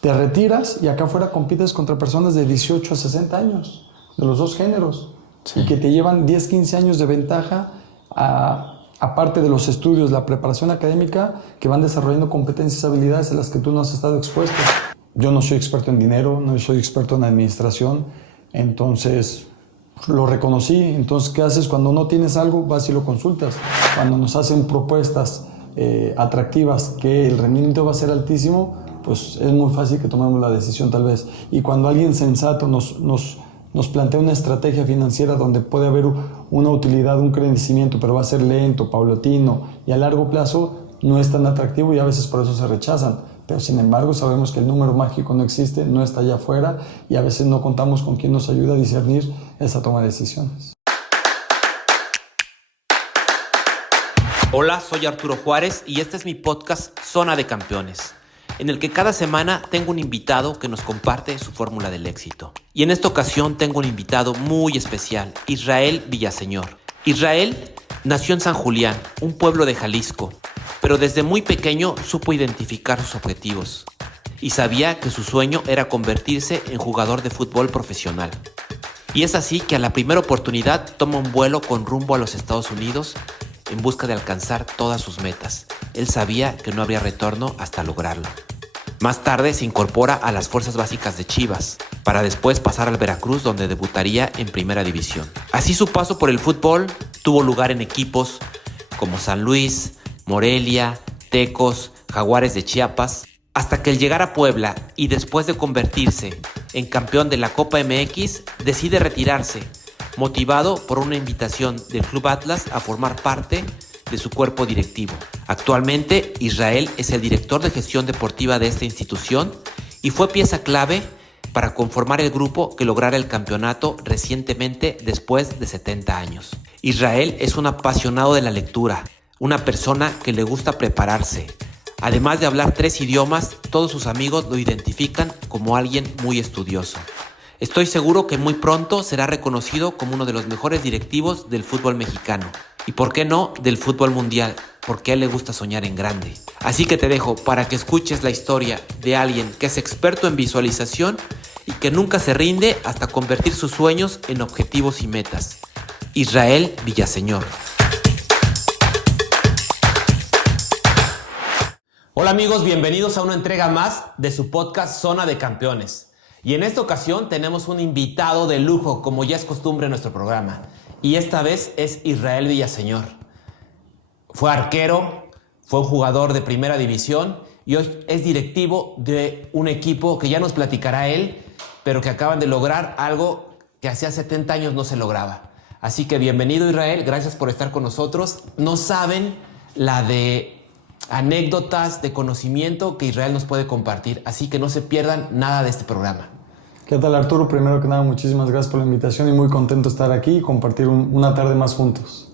te retiras y acá afuera compites contra personas de 18 a 60 años, de los dos géneros, y que te llevan 10, 15 años de ventaja, aparte de los estudios, la preparación académica, que van desarrollando competencias y habilidades a las que tú no has estado expuesto. Yo no soy experto en dinero, no soy experto en administración, entonces lo reconocí. Entonces, ¿qué haces? Cuando no tienes algo, vas y lo consultas. Cuando nos hacen propuestas atractivas, que el rendimiento va a ser altísimo, pues es muy fácil que tomemos la decisión tal vez. Y cuando alguien sensato nos plantea una estrategia financiera donde puede haber una utilidad, un crecimiento, pero va a ser lento, paulatino y a largo plazo, no es tan atractivo y a veces por eso se rechazan. Pero sin embargo sabemos que el número mágico no existe, no está allá afuera y a veces no contamos con quien nos ayude a discernir esa toma de decisiones. Hola, soy Arturo Juárez y este es mi podcast Zona de Campeones, en el que cada semana tengo un invitado que nos comparte su fórmula del éxito. Y en esta ocasión tengo un invitado muy especial, Israel Villaseñor. Israel nació en San Julián, un pueblo de Jalisco, pero desde muy pequeño supo identificar sus objetivos y sabía que su sueño era convertirse en jugador de fútbol profesional. Y es así que a la primera oportunidad toma un vuelo con rumbo a los Estados Unidos en busca de alcanzar todas sus metas. Él sabía que no habría retorno hasta lograrlo. Más tarde se incorpora a las fuerzas básicas de Chivas, para después pasar al Veracruz, donde debutaría en Primera División. Así su paso por el fútbol tuvo lugar en equipos como San Luis, Morelia, Tecos, Jaguares de Chiapas, hasta que al llegar a Puebla y después de convertirse en campeón de la Copa MX, decide retirarse, motivado por una invitación del Club Atlas a formar parte de su cuerpo directivo. Actualmente, Israel es el director de gestión deportiva de esta institución y fue pieza clave para conformar el grupo que lograra el campeonato recientemente después de 70 años. Israel es un apasionado de la lectura, una persona que le gusta prepararse. Además de hablar 3 idiomas, todos sus amigos lo identifican como alguien muy estudioso. Estoy seguro que muy pronto será reconocido como uno de los mejores directivos del fútbol mexicano. Y por qué no, del fútbol mundial, porque a él le gusta soñar en grande. Así que te dejo para que escuches la historia de alguien que es experto en visualización y que nunca se rinde hasta convertir sus sueños en objetivos y metas. Israel Villaseñor. Hola amigos, bienvenidos a una entrega más de su podcast Zona de Campeones. Y en esta ocasión tenemos un invitado de lujo, como ya es costumbre en nuestro programa. Y esta vez es Israel Villaseñor. Fue arquero, fue un jugador de Primera División y hoy es directivo de un equipo que ya nos platicará él, pero que acaban de lograr algo que hacía 70 años no se lograba. Así que bienvenido Israel, gracias por estar con nosotros. No saben la de anécdotas de conocimiento que Israel nos puede compartir, así que no se pierdan nada de este programa. ¿Qué tal, Arturo? Primero que nada, muchísimas gracias por la invitación y muy contento de estar aquí y compartir una tarde más juntos.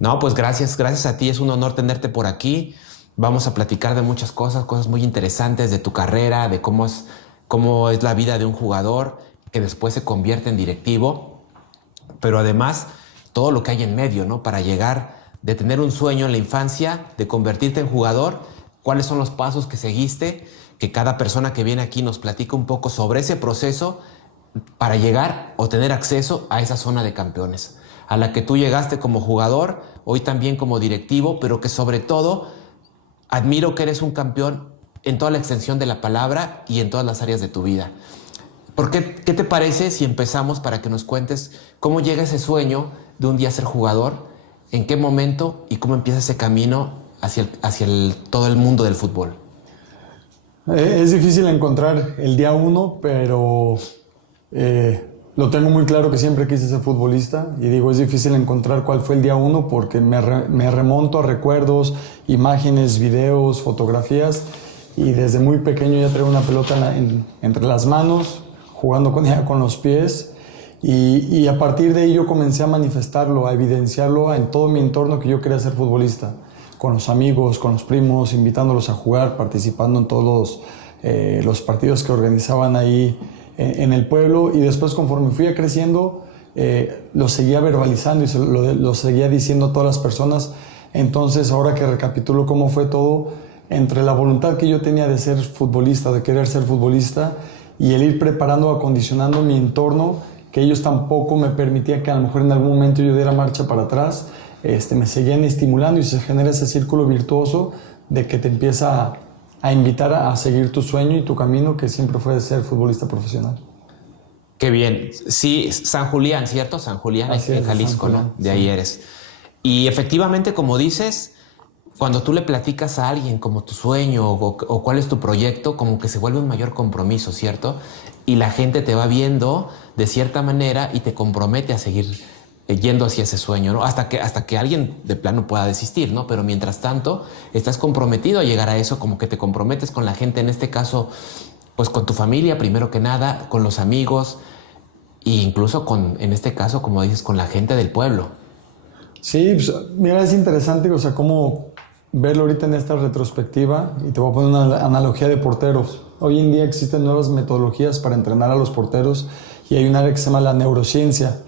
No, pues gracias a ti, es un honor tenerte por aquí. Vamos a platicar de muchas cosas muy interesantes de tu carrera, de cómo es la vida de un jugador que después se convierte en directivo, pero además todo lo que hay en medio, ¿no? Para llegar de tener un sueño en la infancia, de convertirte en jugador, cuáles son los pasos que seguiste, que cada persona que viene aquí nos platica un poco sobre ese proceso para llegar o tener acceso a esa zona de campeones, a la que tú llegaste como jugador, hoy también como directivo, pero que sobre todo admiro que eres un campeón en toda la extensión de la palabra y en todas las áreas de tu vida. ¿Qué te parece si empezamos para que nos cuentes cómo llega ese sueño de un día ser jugador? ¿En qué momento y cómo empieza ese camino hacia todo el mundo del fútbol? Es difícil encontrar el día 1, pero lo tengo muy claro que siempre quise ser futbolista. Y digo, es difícil encontrar cuál fue el día 1 porque me remonto a recuerdos, imágenes, videos, fotografías. Y desde muy pequeño ya traigo una pelota entre las manos, jugando con ella con los pies. Y a partir de ahí yo comencé a manifestarlo, a evidenciarlo en todo mi entorno que yo quería ser futbolista, con los amigos, con los primos, invitándolos a jugar, participando en todos los partidos que organizaban ahí en el pueblo. Y después, conforme fui creciendo, lo seguía verbalizando y lo seguía diciendo a todas las personas. Entonces, ahora que recapitulo cómo fue todo, entre la voluntad que yo tenía de ser futbolista, de querer ser futbolista, y el ir preparando, acondicionando mi entorno, que ellos tampoco me permitían que a lo mejor en algún momento yo diera marcha para atrás, me seguían estimulando y se genera ese círculo virtuoso de que te empieza a invitar a seguir tu sueño y tu camino, que siempre fue ser futbolista profesional. Qué bien. Sí, San Julián, ¿cierto? San Julián, en Jalisco, Julián, ¿no? De ahí eres. Y efectivamente, como dices, cuando tú le platicas a alguien como tu sueño o cuál es tu proyecto, como que se vuelve un mayor compromiso, ¿cierto? Y la gente te va viendo de cierta manera y te compromete a seguir yendo hacia ese sueño, ¿no? Hasta que alguien de plano pueda desistir, ¿no? Pero mientras tanto, estás comprometido a llegar a eso, como que te comprometes con la gente, en este caso, pues con tu familia, primero que nada, con los amigos e incluso en este caso, como dices, con la gente del pueblo. Sí, pues, mira, es interesante, o sea, cómo verlo ahorita en esta retrospectiva, y te voy a poner una analogía de porteros. Hoy en día existen nuevas metodologías para entrenar a los porteros y hay un área que se llama la neurociencia.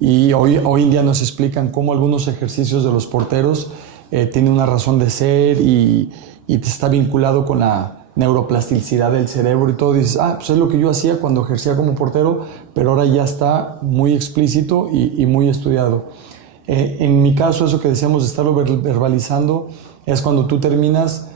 Y hoy en día nos explican cómo algunos ejercicios de los porteros tienen una razón de ser y está vinculado con la neuroplasticidad del cerebro y todo. Y dices, pues es lo que yo hacía cuando ejercía como portero, pero ahora ya está muy explícito y muy estudiado. En mi caso, eso que decíamos de estarlo verbalizando es cuando tú terminas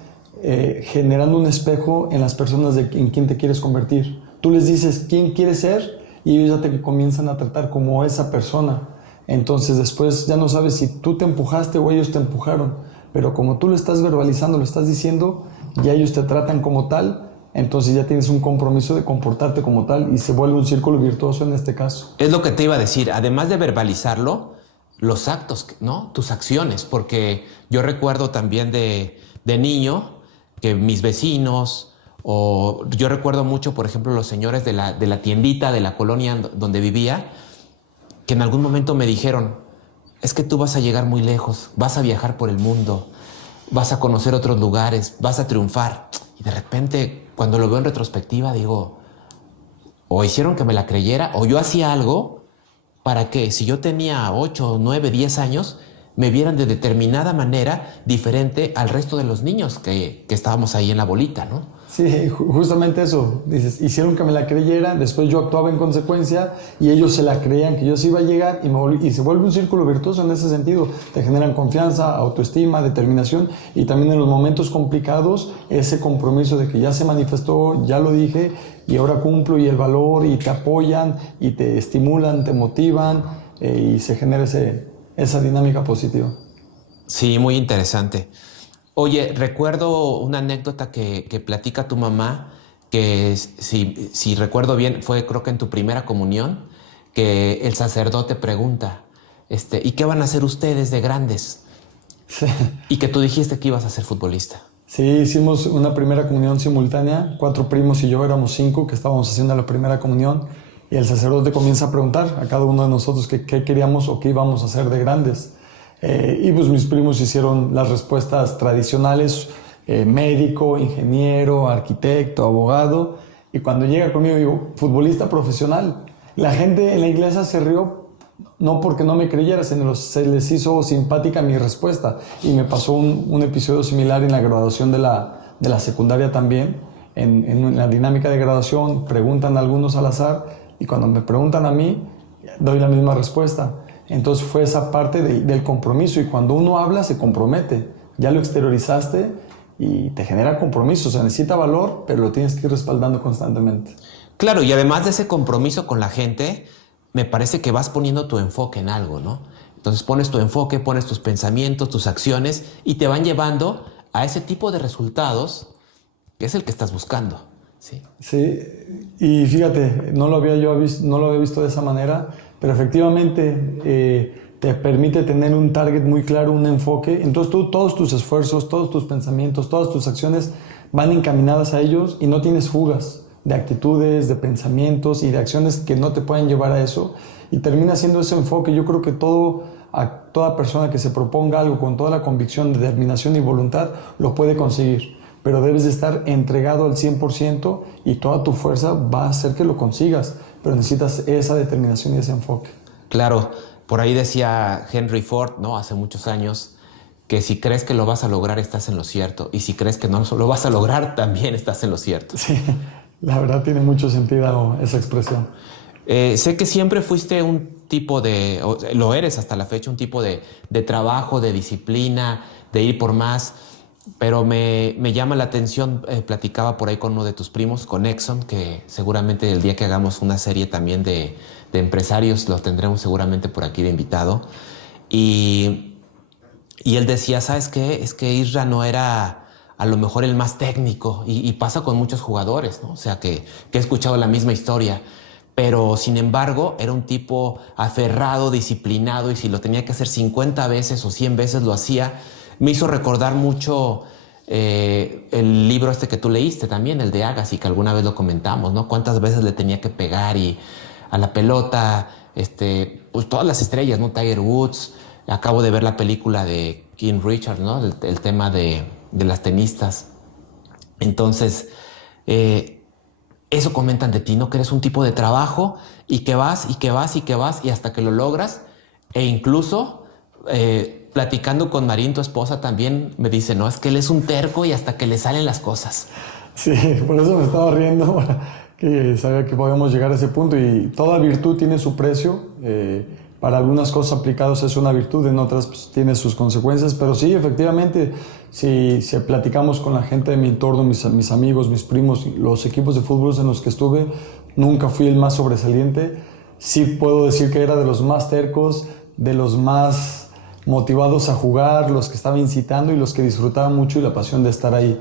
generando un espejo en las personas en quien te quieres convertir. Tú les dices quién quieres ser y ellos ya te comienzan a tratar como esa persona. Entonces después ya no sabes si tú te empujaste o ellos te empujaron, pero como tú lo estás verbalizando, lo estás diciendo, ya ellos te tratan como tal, entonces ya tienes un compromiso de comportarte como tal y se vuelve un círculo virtuoso en este caso. Es lo que te iba a decir, además de verbalizarlo, los actos, ¿no? Tus acciones, porque yo recuerdo también de niño que mis vecinos, o yo recuerdo mucho, por ejemplo, los señores de la tiendita de la colonia donde vivía, que en algún momento me dijeron, es que tú vas a llegar muy lejos, vas a viajar por el mundo, vas a conocer otros lugares, vas a triunfar. Y de repente, cuando lo veo en retrospectiva, digo, o hicieron que me la creyera, o yo hacía algo para que si yo tenía 8, 9, 10 años, me vieran de determinada manera diferente al resto de los niños que estábamos ahí en la bolita, ¿no? Sí, justamente eso. Dices, hicieron que me la creyera, después yo actuaba en consecuencia y ellos se la creían que yo sí iba a llegar y se vuelve un círculo virtuoso en ese sentido. Te generan confianza, autoestima, determinación y también en los momentos complicados ese compromiso de que ya se manifestó, ya lo dije y ahora cumplo, y el valor, y te apoyan y te estimulan, te motivan y se genera esa dinámica positiva. Sí, muy interesante. Oye, recuerdo una anécdota que platica tu mamá, que si recuerdo bien, fue creo que en tu primera comunión, que el sacerdote pregunta, ¿y qué van a hacer ustedes de grandes? Sí. Y que tú dijiste que ibas a ser futbolista. Sí, hicimos una primera comunión simultánea, 4 primos y yo éramos 5 que estábamos haciendo la primera comunión, y el sacerdote comienza a preguntar a cada uno de nosotros qué queríamos o qué íbamos a hacer de grandes. Y pues mis primos hicieron las respuestas tradicionales, médico, ingeniero, arquitecto, abogado, y cuando llega conmigo digo, futbolista profesional. La gente en la iglesia se rió, no porque no me creyera, sino se les hizo simpática mi respuesta, y me pasó un episodio similar en la graduación de la secundaria también. En la dinámica de graduación preguntan a algunos al azar, y cuando me preguntan a mí, doy la misma respuesta. Entonces fue esa parte del compromiso, y cuando uno habla se compromete, ya lo exteriorizaste y te genera compromiso, o sea, necesita valor, pero lo tienes que ir respaldando constantemente. Claro, y además de ese compromiso con la gente, me parece que vas poniendo tu enfoque en algo, ¿no? Entonces pones tu enfoque, pones tus pensamientos, tus acciones y te van llevando a ese tipo de resultados que es el que estás buscando. Sí, sí, y fíjate, no lo había visto de esa manera, pero efectivamente te permite tener un target muy claro, un enfoque. Entonces todos tus esfuerzos, todos tus pensamientos, todas tus acciones van encaminadas a ellos y no tienes fugas de actitudes, de pensamientos y de acciones que no te pueden llevar a eso, y termina siendo ese enfoque. Yo creo que toda persona que se proponga algo con toda la convicción, determinación y voluntad lo puede conseguir, pero debes de estar entregado al 100% y toda tu fuerza va a hacer que lo consigas, pero necesitas esa determinación y ese enfoque. Claro, por ahí decía Henry Ford, ¿no? Hace muchos años, que si crees que lo vas a lograr, estás en lo cierto. Y si crees que no lo vas a lograr, también estás en lo cierto. Sí, la verdad tiene mucho sentido esa expresión. Sé que siempre fuiste un tipo o lo eres hasta la fecha, un tipo de trabajo, de disciplina, de ir por más. Pero me llama la atención, platicaba por ahí con uno de tus primos, con Exxon, que seguramente el día que hagamos una serie también de empresarios, lo tendremos seguramente por aquí de invitado. Y él decía, ¿sabes qué? Es que Isra no era a lo mejor el más técnico y pasa con muchos jugadores, ¿no? O sea, que he escuchado la misma historia, pero sin embargo era un tipo aferrado, disciplinado, y si lo tenía que hacer 50 veces o 100 veces lo hacía. Me hizo recordar mucho el libro este que tú leíste también, el de Agassi, que alguna vez lo comentamos, ¿no? Cuántas veces le tenía que pegar y a la pelota, pues todas las estrellas, ¿no? Tiger Woods. Acabo de ver la película de King Richard, ¿no? El tema de las tenistas. Entonces, eso comentan de ti, ¿no? Que eres un tipo de trabajo y que vas y que vas y que vas y hasta que lo logras. E incluso, platicando con Marín, tu esposa, también me dice, no, es que él es un terco y hasta que le salen las cosas. Sí, por eso me estaba riendo, que sabía que podíamos llegar a ese punto, y toda virtud tiene su precio. Para algunas cosas aplicadas es una virtud, en otras pues, tiene sus consecuencias, pero sí, efectivamente, si platicamos con la gente de mi entorno, mis amigos, mis primos, los equipos de fútbol en los que estuve, nunca fui el más sobresaliente. Sí puedo decir que era de los más tercos, de los más motivados a jugar, los que estaba incitando y los que disfrutaban mucho y la pasión de estar ahí.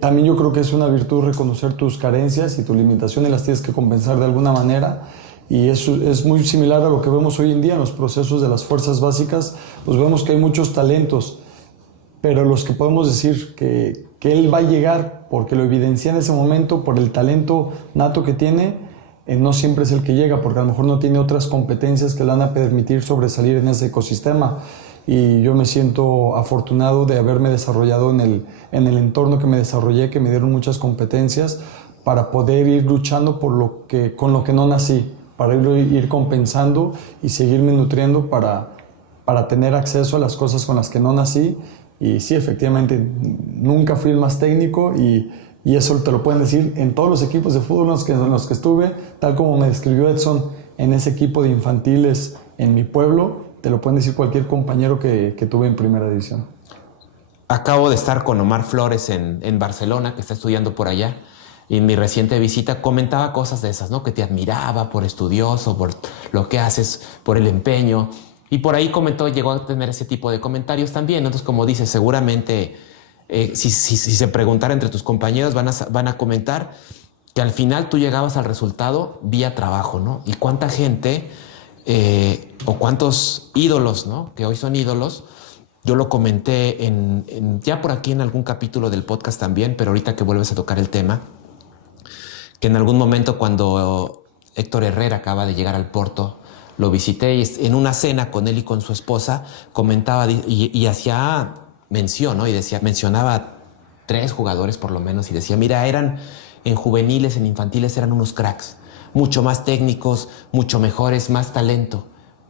También yo creo que es una virtud reconocer tus carencias y tus limitaciones, las tienes que compensar de alguna manera. Y eso es muy similar a lo que vemos hoy en día en los procesos de las fuerzas básicas. Pues vemos que hay muchos talentos, pero los que podemos decir que él va a llegar porque lo evidencia en ese momento por el talento nato que tiene, no siempre es el que llega, porque a lo mejor no tiene otras competencias que le van a permitir sobresalir en ese ecosistema. Y yo me siento afortunado de haberme desarrollado en el entorno que me desarrollé, que me dieron muchas competencias para poder ir luchando con lo que no nací, para ir compensando y seguirme nutriendo para tener acceso a las cosas con las que no nací. Y sí, efectivamente, nunca fui el más técnico, y eso te lo pueden decir en todos los equipos de fútbol en los que estuve, tal como me describió Edson en ese equipo de infantiles en mi pueblo, te lo pueden decir cualquier compañero que tuve en primera división. Acabo de estar con Omar Flores en Barcelona, que está estudiando por allá. Y en mi reciente visita comentaba cosas de esas, ¿no? Que te admiraba por estudioso, por lo que haces, por el empeño. Y por ahí llegó a tener ese tipo de comentarios también. Entonces, como dices, seguramente si se preguntara entre tus compañeros van a comentar que al final tú llegabas al resultado vía trabajo, ¿no? Y cuánta gente o cuántos ídolos, ¿no? Que hoy son ídolos. Yo lo comenté ya por aquí en algún capítulo del podcast también, pero ahorita que vuelves a tocar el tema, que en algún momento cuando Héctor Herrera acaba de llegar al Porto, lo visité y en una cena con él y con su esposa comentaba y hacía mención, ¿no? Y mencionaba 3 jugadores por lo menos y decía, mira, en juveniles, en infantiles eran unos cracks, mucho más técnicos, mucho mejores, más talento.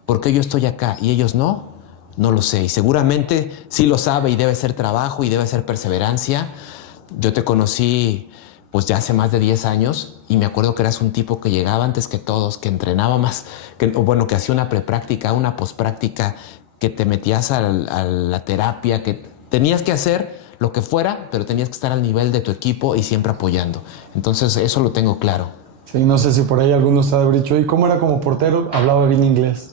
¿Por qué yo estoy acá y ellos no? No lo sé. Y seguramente sí lo sabe y debe ser trabajo y debe ser perseverancia. Yo te conocí pues ya hace más de 10 años y me acuerdo que eras un tipo que llegaba antes que todos, que entrenaba más, que hacía una prepráctica, una pospráctica, que te metías a la terapia, que tenías que hacer lo que fuera, pero tenías que estar al nivel de tu equipo y siempre apoyando. Entonces eso lo tengo claro. Sí, no sé si por ahí alguno está de haber dicho, ¿y cómo era como portero? Hablaba bien inglés.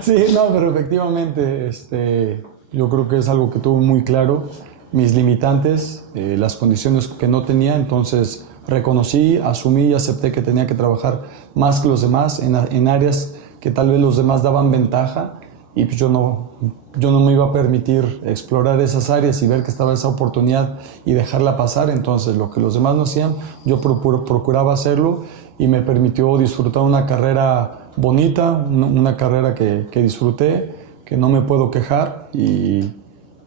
Sí, no, pero efectivamente, yo creo que es algo que tuve muy claro, mis limitantes, las condiciones que no tenía, entonces reconocí, asumí y acepté que tenía que trabajar más que los demás en áreas que tal vez los demás daban ventaja, y pues yo no me iba a permitir explorar esas áreas y ver que estaba esa oportunidad y dejarla pasar. Entonces lo que los demás no hacían, yo procuraba hacerlo, y me permitió disfrutar una carrera bonita, una carrera que disfruté, que no me puedo quejar, y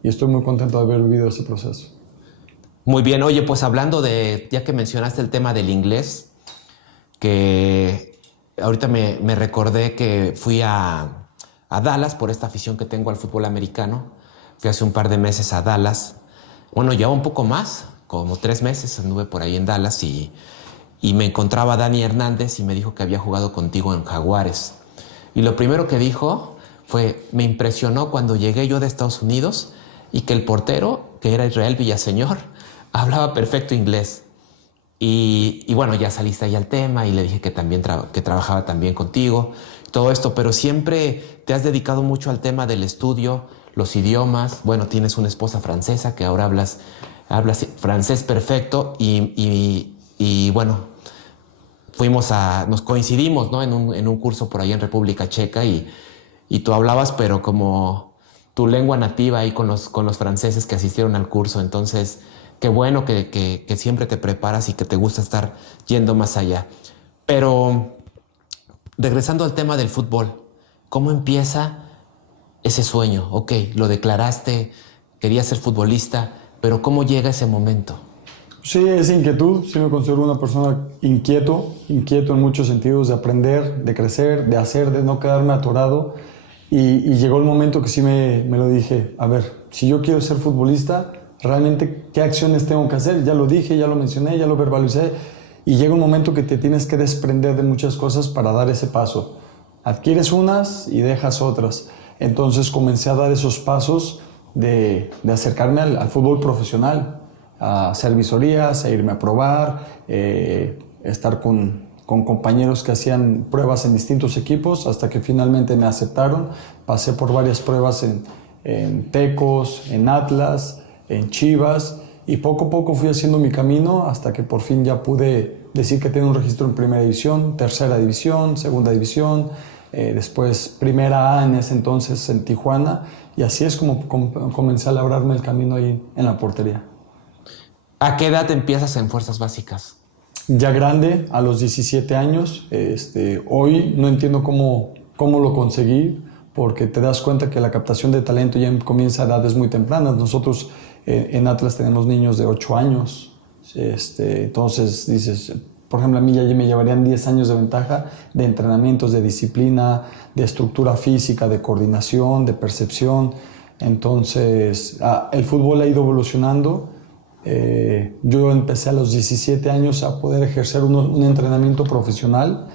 estoy muy contento de haber vivido ese proceso. Muy bien, oye, pues hablando ya que mencionaste el tema del inglés, que ahorita me recordé que fui a Dallas por esta afición que tengo al fútbol americano, Fui hace un par de meses a Dallas. Bueno, ya un poco más, como 3 meses anduve por ahí en Dallas y me encontraba Dani Hernández y me dijo que había jugado contigo en Jaguares. Y lo primero que dijo fue, me impresionó cuando llegué yo de Estados Unidos y que el portero, que era Israel Villaseñor, hablaba perfecto inglés. Y bueno, ya saliste ahí al tema y le dije que también que trabajaba también contigo, todo esto, pero siempre te has dedicado mucho al tema del estudio, los idiomas. Bueno, tienes una esposa francesa que ahora hablas francés perfecto y bueno, nos coincidimos, ¿no? en un curso por ahí en República Checa y tú hablabas, pero como tu lengua nativa ahí con los franceses que asistieron al curso. Entonces, qué bueno que siempre te preparas y que te gusta estar yendo más allá. Pero, regresando al tema del fútbol, ¿cómo empieza ese sueño? Ok, lo declaraste, querías ser futbolista, pero ¿cómo llega ese momento? Sí, es inquietud. Sí me considero una persona inquieto en muchos sentidos, de aprender, de crecer, de hacer, de no quedarme atorado. Y llegó el momento que sí me lo dije, a ver, si yo quiero ser futbolista, realmente qué acciones tengo que hacer. Ya lo dije, ya lo mencioné, ya lo verbalicé. Y llega un momento que te tienes que desprender de muchas cosas para dar ese paso. Adquieres unas y dejas otras. Entonces comencé a dar esos pasos de acercarme al fútbol profesional, a hacer visorías, a irme a probar, estar con compañeros que hacían pruebas en distintos equipos, hasta que finalmente me aceptaron. Pasé por varias pruebas en Tecos, en Atlas, en Chivas, y poco a poco fui haciendo mi camino hasta que por fin ya pude decir que tengo un registro en Primera División, Tercera División, Segunda División, después Primera A en ese entonces en Tijuana, y así es como comencé a labrarme el camino ahí en la portería. ¿A qué edad empiezas en Fuerzas Básicas? Ya grande, a los 17 años. Hoy no entiendo cómo lo conseguí, porque te das cuenta que la captación de talento ya comienza a edades muy tempranas. Nosotros en Atlas tenemos niños de 8 años. Entonces dices, por ejemplo, a mí ya me llevarían 10 años de ventaja de entrenamientos, de disciplina, de estructura física, de coordinación, de percepción. Entonces, el fútbol ha ido evolucionando. Yo empecé a los 17 años a poder ejercer un entrenamiento profesional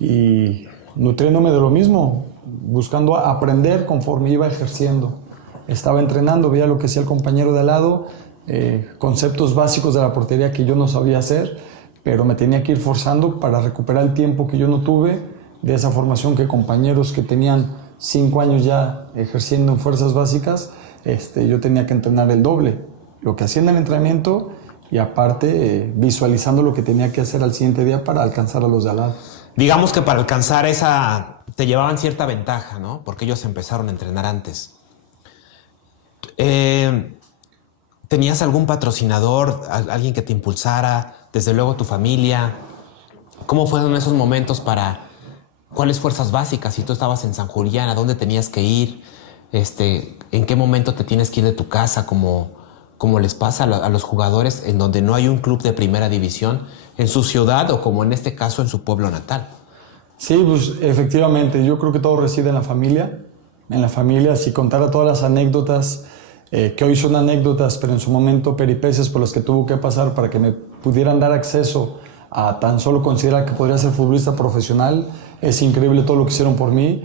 y nutriéndome de lo mismo, buscando aprender conforme iba ejerciendo. Estaba entrenando, veía lo que hacía el compañero de al lado, conceptos básicos de la portería que yo no sabía hacer, pero me tenía que ir forzando para recuperar el tiempo que yo no tuve de esa formación que compañeros que tenían 5 años ya ejerciendo en Fuerzas Básicas, yo tenía que entrenar el doble. Lo que hacía en el entrenamiento y aparte visualizando lo que tenía que hacer al siguiente día para alcanzar a los de al lado. Digamos que para alcanzar esa te llevaban cierta ventaja, ¿no? Porque ellos empezaron a entrenar antes. ¿Tenías algún patrocinador, alguien que te impulsara? Desde luego tu familia. ¿Cómo fueron esos momentos cuáles Fuerzas Básicas? Si tú estabas en San Julián, ¿a dónde tenías que ir? ¿En qué momento te tienes que ir de tu casa como les pasa a los jugadores en donde no hay un club de primera división en su ciudad o como en este caso en su pueblo natal? Sí, pues efectivamente, yo creo que todo reside en la familia. En la familia, si contara todas las anécdotas, que hoy son anécdotas, pero en su momento peripecias por las que tuvo que pasar para que me pudieran dar acceso a tan solo considerar que podría ser futbolista profesional, es increíble todo lo que hicieron por mí.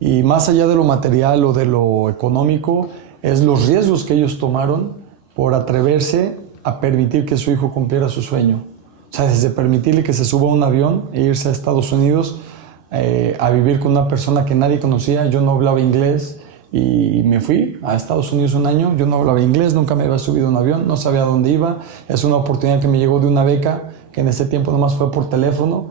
Y más allá de lo material o de lo económico, es los riesgos que ellos tomaron por atreverse a permitir que su hijo cumpliera su sueño. O sea, desde permitirle que se suba a un avión e irse a Estados Unidos a vivir con una persona que nadie conocía. Yo no hablaba inglés y me fui a Estados Unidos un año. Yo no hablaba inglés, nunca me había subido a un avión, no sabía a dónde iba. Es una oportunidad que me llegó de una beca, que en ese tiempo nomás fue por teléfono,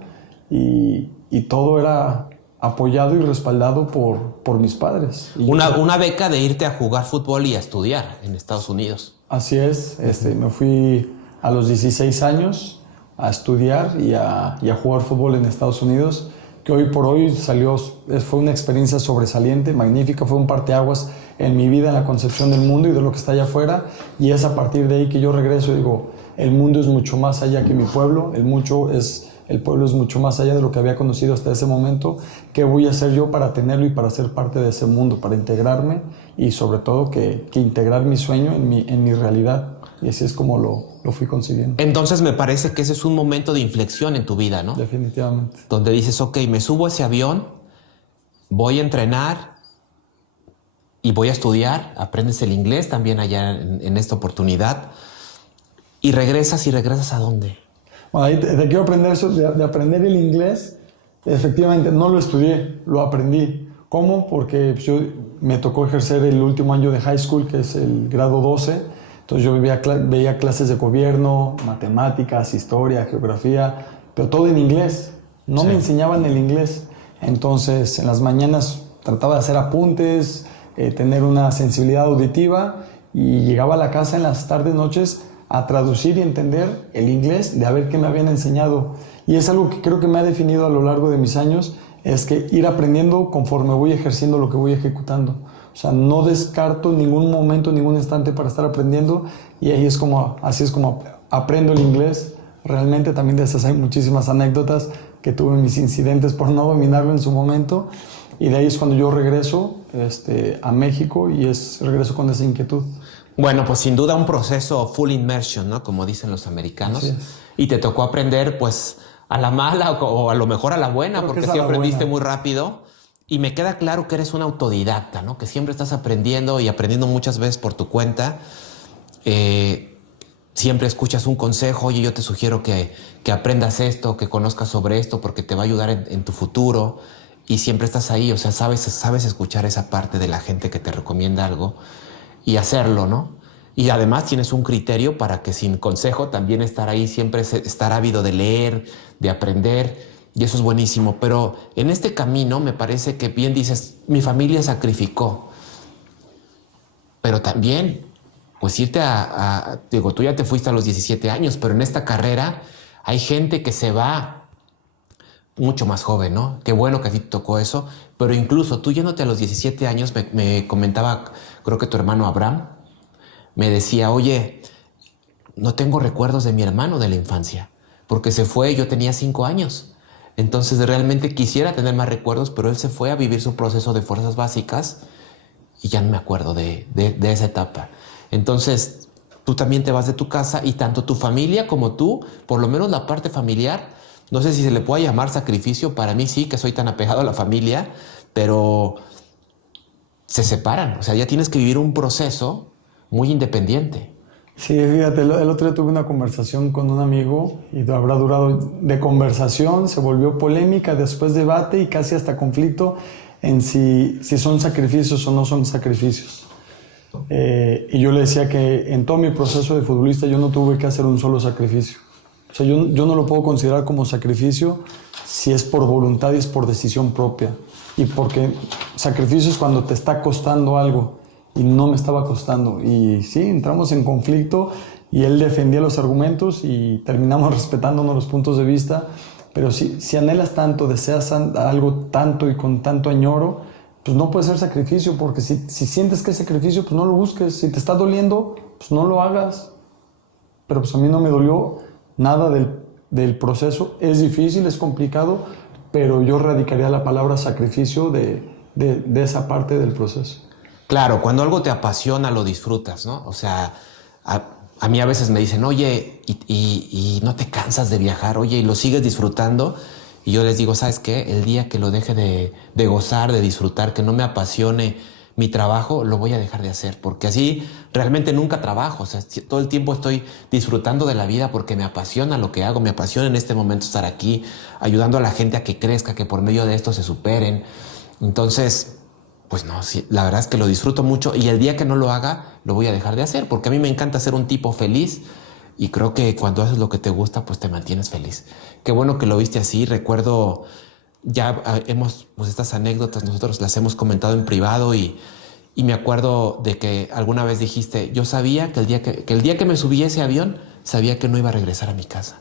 y todo era apoyado y respaldado por mis padres. Una beca de irte a jugar fútbol y a estudiar en Estados Unidos. Así es, me fui a los 16 años a estudiar y a jugar fútbol en Estados Unidos, que hoy por hoy fue una experiencia sobresaliente, magnífica, fue un parteaguas en mi vida, en la concepción del mundo y de lo que está allá afuera, y es a partir de ahí que yo regreso y digo, el mundo es mucho más allá que mi pueblo, el mundo es el pueblo es mucho más allá de lo que había conocido hasta ese momento. ¿Qué voy a hacer yo para tenerlo y para ser parte de ese mundo, para integrarme y sobre todo que integrar mi sueño en mi realidad? Y así es como lo fui consiguiendo. Entonces me parece que ese es un momento de inflexión en tu vida, ¿no? Definitivamente. Donde dices, ok, me subo a ese avión, voy a entrenar y voy a estudiar, aprendes el inglés también allá en esta oportunidad y regresas ¿a dónde? Bueno, ahí te quiero aprender eso, de aprender el inglés. Efectivamente, no lo estudié, lo aprendí. ¿Cómo? Porque yo me tocó ejercer el último año de high school, que es el grado 12. Entonces yo veía clases de gobierno, matemáticas, historia, geografía, pero todo en inglés. No me enseñaban el inglés. Entonces en las mañanas trataba de hacer apuntes, tener una sensibilidad auditiva y llegaba a la casa en las tardes, noches a traducir y entender el inglés de a ver qué me habían enseñado. Y es algo que creo que me ha definido a lo largo de mis años, es que ir aprendiendo conforme voy ejerciendo lo que voy ejecutando. O sea, no descarto ningún momento, ningún instante para estar aprendiendo y así es como aprendo el inglés. Realmente también de esas hay muchísimas anécdotas que tuve mis incidentes por no dominarlo en su momento y de ahí es cuando yo regreso a México y regreso con esa inquietud. Bueno, pues sin duda un proceso full immersion, ¿no? Como dicen los americanos. Así es. Y te tocó aprender pues a la mala o a lo mejor a la buena, Creo que porque es a sí la aprendiste buena. muy rápido. Y me queda claro que eres un autodidacta, ¿no? Que siempre estás aprendiendo y aprendiendo muchas veces por tu cuenta. Siempre escuchas un consejo, oye, yo te sugiero que aprendas esto, que conozcas sobre esto, porque te va a ayudar en tu futuro. Y siempre estás ahí, o sea, sabes escuchar esa parte de la gente que te recomienda algo y hacerlo, ¿no? Y además tienes un criterio para que sin consejo también estar ahí, siempre estar ávido de leer, de aprender. Y eso es buenísimo, pero en este camino me parece que bien dices, mi familia sacrificó, pero también, pues irte digo, tú ya te fuiste a los 17 años, pero en esta carrera hay gente que se va mucho más joven, ¿no? Qué bueno que a ti te tocó eso, pero incluso tú yéndote a los 17 años, me comentaba, creo que tu hermano Abraham, me decía, oye, no tengo recuerdos de mi hermano de la infancia, porque se fue, yo tenía 5 años. Entonces realmente quisiera tener más recuerdos, pero él se fue a vivir su proceso de fuerzas básicas y ya no me acuerdo de esa etapa. Entonces tú también te vas de tu casa y tanto tu familia como tú, por lo menos la parte familiar, no sé si se le puede llamar sacrificio, para mí sí, que soy tan apegado a la familia, pero se separan. O sea, ya tienes que vivir un proceso muy independiente. Sí, fíjate, el otro día tuve una conversación con un amigo y habrá durado de conversación, se volvió polémica, después debate y casi hasta conflicto en si son sacrificios o no son sacrificios. Y yo le decía que en todo mi proceso de futbolista yo no tuve que hacer un solo sacrificio. O sea, yo no lo puedo considerar como sacrificio si es por voluntad y es por decisión propia. Y porque sacrificio es cuando te está costando algo. Y no me estaba costando. Y sí, entramos en conflicto y él defendía los argumentos y terminamos respetándonos los puntos de vista. Pero si anhelas tanto, deseas algo tanto y con tanto añoro, pues no puede ser sacrificio, porque si sientes que es sacrificio, pues no lo busques. Si te está doliendo, pues no lo hagas. Pero pues a mí no me dolió nada del proceso. Es difícil, es complicado, pero yo radicaría la palabra sacrificio de esa parte del proceso. Claro, cuando algo te apasiona lo disfrutas, ¿no? O sea, a mí a veces me dicen, oye, y no te cansas de viajar, oye, y lo sigues disfrutando. Y yo les digo, ¿sabes qué? El día que lo deje de gozar, de disfrutar, que no me apasione mi trabajo, lo voy a dejar de hacer. Porque así realmente nunca trabajo. O sea, todo el tiempo estoy disfrutando de la vida porque me apasiona lo que hago. Me apasiona en este momento estar aquí, ayudando a la gente a que crezca, que por medio de esto se superen. Entonces, pues no, sí, la verdad es que lo disfruto mucho y el día que no lo haga, lo voy a dejar de hacer, porque a mí me encanta ser un tipo feliz y creo que cuando haces lo que te gusta, pues te mantienes feliz. Qué bueno que lo viste así. Recuerdo, ya pues estas anécdotas nosotros las hemos comentado en privado y me acuerdo de que alguna vez dijiste, yo sabía que el día que me subí a ese avión, sabía que no iba a regresar a mi casa.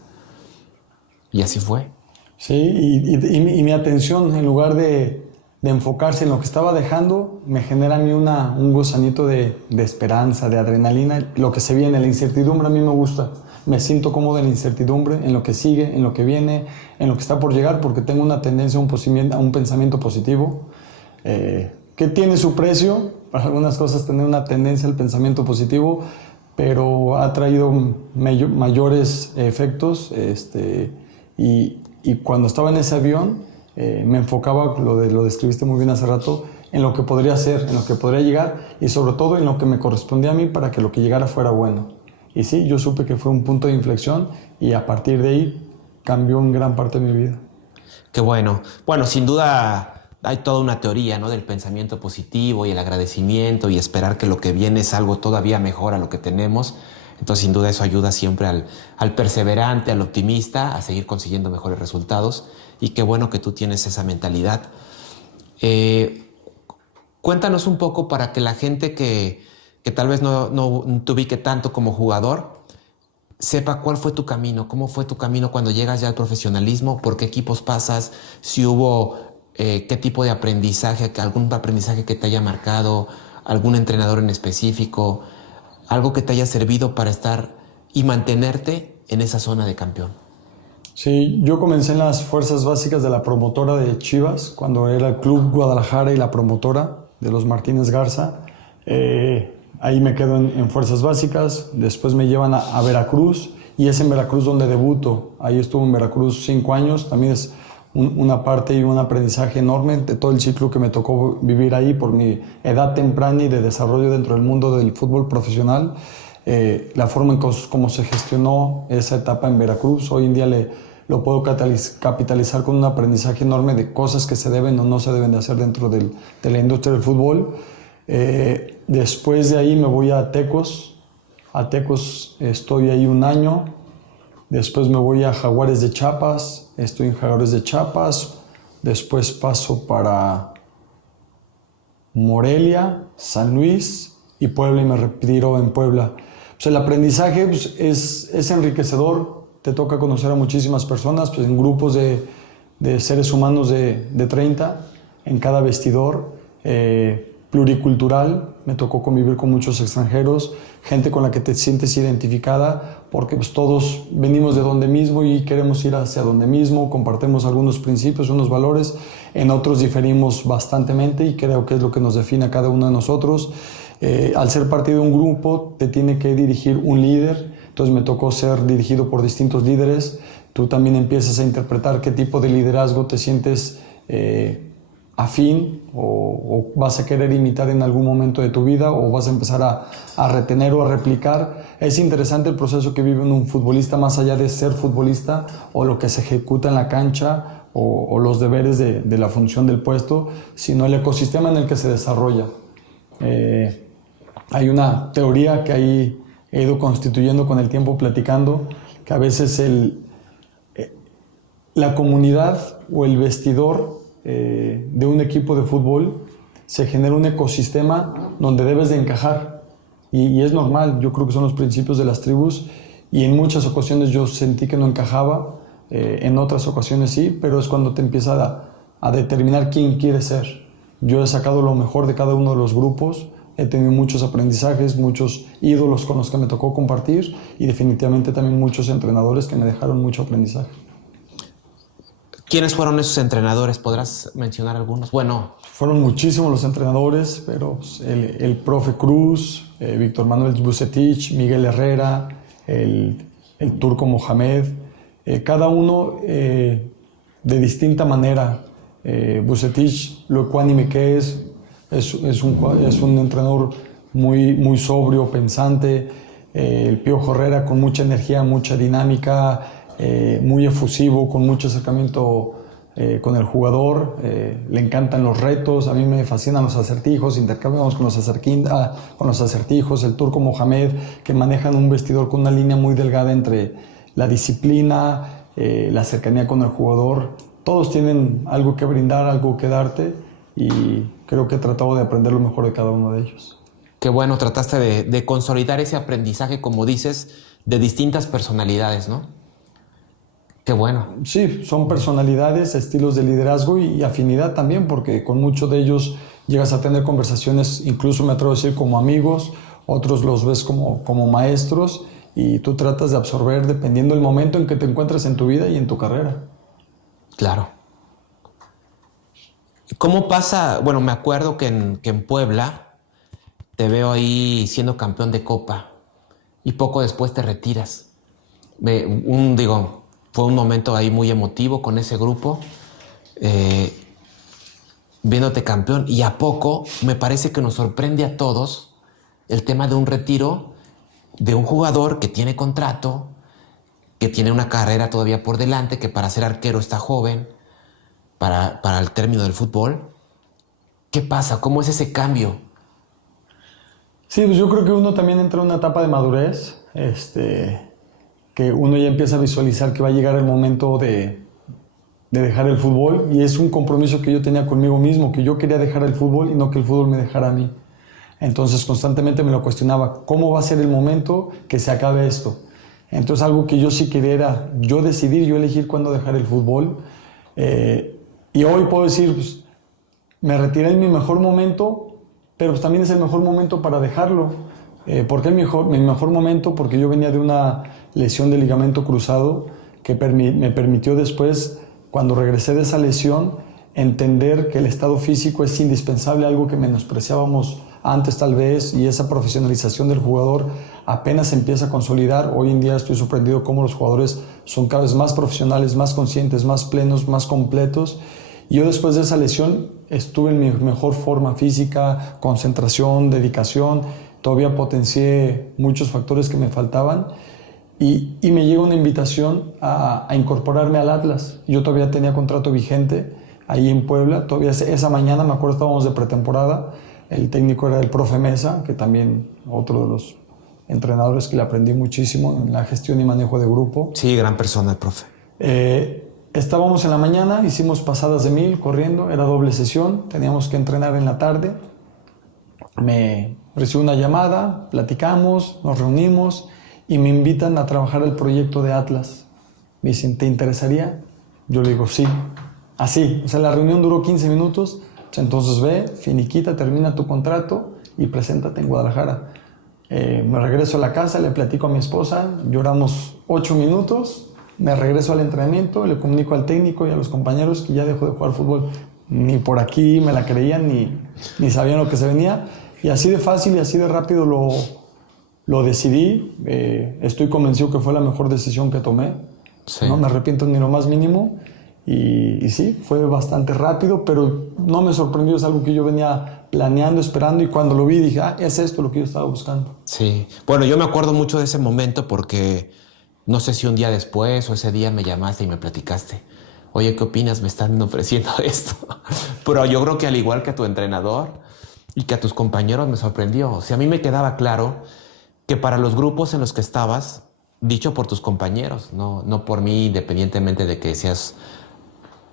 Y así fue. Sí, y mi atención, en lugar de enfocarse en lo que estaba dejando, me genera a mí un gusanito de esperanza, de adrenalina. Lo que se viene, la incertidumbre a mí me gusta. me siento cómodo en la incertidumbre, en lo que sigue, en lo que viene, en lo que está por llegar, porque tengo una tendencia a un pensamiento positivo, que tiene su precio. Para algunas cosas tener una tendencia al pensamiento positivo, pero ha traído mayores efectos. Y cuando estaba en ese avión, me enfocaba, lo describiste muy bien hace rato, en lo que podría hacer, en lo que podría llegar y sobre todo en lo que me correspondía a mí para que lo que llegara fuera bueno. Y sí, yo supe que fue un punto de inflexión y a partir de ahí cambió en gran parte de mi vida. Qué bueno. Bueno, sin duda hay toda una teoría, ¿no?, del pensamiento positivo y el agradecimiento y esperar que lo que viene es algo todavía mejor a lo que tenemos. Entonces, sin duda eso ayuda siempre al perseverante, al optimista, a seguir consiguiendo mejores resultados. Y qué bueno que tú tienes esa mentalidad. Cuéntanos un poco para que la gente que tal vez no te ubique tanto como jugador, sepa cuál fue tu camino, cómo fue tu camino cuando llegas ya al profesionalismo, por qué equipos pasas, si hubo qué tipo de aprendizaje, algún aprendizaje que te haya marcado, algún entrenador en específico, algo que te haya servido para estar y mantenerte en esa zona de campeón. Sí, yo comencé en las fuerzas básicas de la promotora de Chivas, cuando era el Club Guadalajara y la promotora de los Martínez Garza. Ahí me quedo en fuerzas básicas, después me llevan a Veracruz y es en Veracruz donde debuto. Ahí estuve en Veracruz 5 años, también es una parte y un aprendizaje enorme de todo el ciclo que me tocó vivir ahí por mi edad temprana y de desarrollo dentro del mundo del fútbol profesional. La forma en cómo se gestionó esa etapa en Veracruz, hoy en día lo puedo capitalizar con un aprendizaje enorme de cosas que se deben o no se deben de hacer dentro de la industria del fútbol. Después de ahí me voy a Tecos. A Tecos estoy ahí 1 año. Después me voy a Jaguares de Chiapas. Estoy en Jaguares de Chiapas. Después paso para Morelia, San Luis y Puebla y me retiro en Puebla. Pues el aprendizaje pues, es enriquecedor. Te toca conocer a muchísimas personas, pues, en grupos de seres humanos de 30, en cada vestidor, pluricultural. Me tocó convivir con muchos extranjeros, gente con la que te sientes identificada, porque pues, todos venimos de donde mismo y queremos ir hacia donde mismo, compartimos algunos principios, unos valores, en otros diferimos bastantemente y creo que es lo que nos define a cada uno de nosotros. Al ser parte de un grupo, te tiene que dirigir un líder. Entonces me tocó ser dirigido por distintos líderes. Tú también empiezas a interpretar qué tipo de liderazgo te sientes afín o vas a querer imitar en algún momento de tu vida o vas a empezar a retener o a replicar. Es interesante el proceso que vive un futbolista más allá de ser futbolista o lo que se ejecuta en la cancha o los deberes de la función del puesto, sino el ecosistema en el que se desarrolla. Hay una teoría que ahí he ido constituyendo con el tiempo, platicando, que a veces la comunidad o el vestidor de un equipo de fútbol se genera un ecosistema donde debes de encajar y es normal. Yo creo que son los principios de las tribus y en muchas ocasiones yo sentí que no encajaba, en otras ocasiones sí, pero es cuando te empieza a determinar quién quieres ser. Yo he sacado lo mejor de cada uno de los grupos. He tenido muchos aprendizajes, muchos ídolos con los que me tocó compartir y definitivamente también muchos entrenadores que me dejaron mucho aprendizaje. ¿Quiénes fueron esos entrenadores? ¿Podrás mencionar algunos? Bueno, fueron muchísimos los entrenadores, pero el profe Cruz, Víctor Manuel Vucetich, Miguel Herrera, el turco Mohamed, cada uno de distinta manera. Vucetich, lo ecuánime que es un entrenador muy sobrio, pensante. El Piojo Herrera con mucha energía, mucha dinámica, muy efusivo, con mucho acercamiento con el jugador. Le encantan los retos, a mí me fascinan los acertijos, intercambiamos con los acertijos. El turco Mohamed, que manejan un vestidor con una línea muy delgada entre la disciplina, la cercanía con el jugador. Todos tienen algo que brindar, algo que darte y creo que he tratado de aprender lo mejor de cada uno de ellos. Qué bueno, trataste de consolidar ese aprendizaje, como dices, de distintas personalidades, ¿no? Qué bueno. Sí, son personalidades, estilos de liderazgo y afinidad también, porque con muchos de ellos llegas a tener conversaciones, incluso me atrevo a decir como amigos, otros los ves como maestros y tú tratas de absorber dependiendo del momento en que te encuentres en tu vida y en tu carrera. Claro. ¿Cómo pasa? Bueno, me acuerdo que en Puebla te veo ahí siendo campeón de Copa y poco después te retiras. Fue un momento ahí muy emotivo con ese grupo, viéndote campeón, y a poco me parece que nos sorprende a todos el tema de un retiro de un jugador que tiene contrato, que tiene una carrera todavía por delante, que para ser arquero está joven, para el término del fútbol. ¿Qué pasa? ¿Cómo es ese cambio? Sí, pues yo creo que uno también entra en una etapa de madurez, que uno ya empieza a visualizar que va a llegar el momento de dejar el fútbol, y es un compromiso que yo tenía conmigo mismo, que yo quería dejar el fútbol y no que el fútbol me dejara a mí. Entonces constantemente me lo cuestionaba, ¿cómo va a ser el momento que se acabe esto? Entonces algo que yo sí quería era yo decidir, yo elegir cuándo dejar el fútbol, y hoy puedo decir, pues, me retiré en mi mejor momento, pero pues también es el mejor momento para dejarlo. ¿Por qué mi mejor momento? Porque yo venía de una lesión de ligamento cruzado que me permitió después, cuando regresé de esa lesión, entender que el estado físico es indispensable, algo que menospreciábamos antes tal vez, y esa profesionalización del jugador apenas se empieza a consolidar. Hoy en día estoy sorprendido cómo los jugadores son cada vez más profesionales, más conscientes, más plenos, más completos. Y yo después de esa lesión estuve en mi mejor forma física, concentración, dedicación. Todavía potencié muchos factores que me faltaban, y me llega una invitación a incorporarme al Atlas. Yo todavía tenía contrato vigente ahí en Puebla. Todavía esa mañana, me acuerdo, estábamos de pretemporada. El técnico era el profe Mesa, que también otro de los entrenadores que le aprendí muchísimo en la gestión y manejo de grupo. Sí, gran persona el profe. Estábamos en la mañana, hicimos pasadas de 1000 corriendo, era doble sesión, teníamos que entrenar en la tarde. Me recibo una llamada, platicamos, nos reunimos y me invitan a trabajar el proyecto de Atlas. Me dicen, ¿te interesaría? Yo le digo, sí. Así, o sea, la reunión duró 15 minutos, entonces ve, finiquita, termina tu contrato y preséntate en Guadalajara. Me regreso a la casa, le platico a mi esposa, lloramos 8 minutos, me regreso al entrenamiento, le comunico al técnico y a los compañeros que ya dejo de jugar fútbol. Ni por aquí me la creían, ni sabían lo que se venía. Y así de fácil y así de rápido lo decidí. Estoy convencido que fue la mejor decisión que tomé. Sí. No me arrepiento ni lo más mínimo. Y sí, fue bastante rápido, pero no me sorprendió. Es algo que yo venía planeando, esperando, y cuando lo vi dije, es esto lo que yo estaba buscando. Sí. Bueno, yo me acuerdo mucho de ese momento porque no sé si un día después o ese día me llamaste y me platicaste. Oye, ¿qué opinas? Me están ofreciendo esto. Pero yo creo que al igual que a tu entrenador y que a tus compañeros me sorprendió. O sea, a mí me quedaba claro que para los grupos en los que estabas, dicho por tus compañeros, no por mí, independientemente de que seas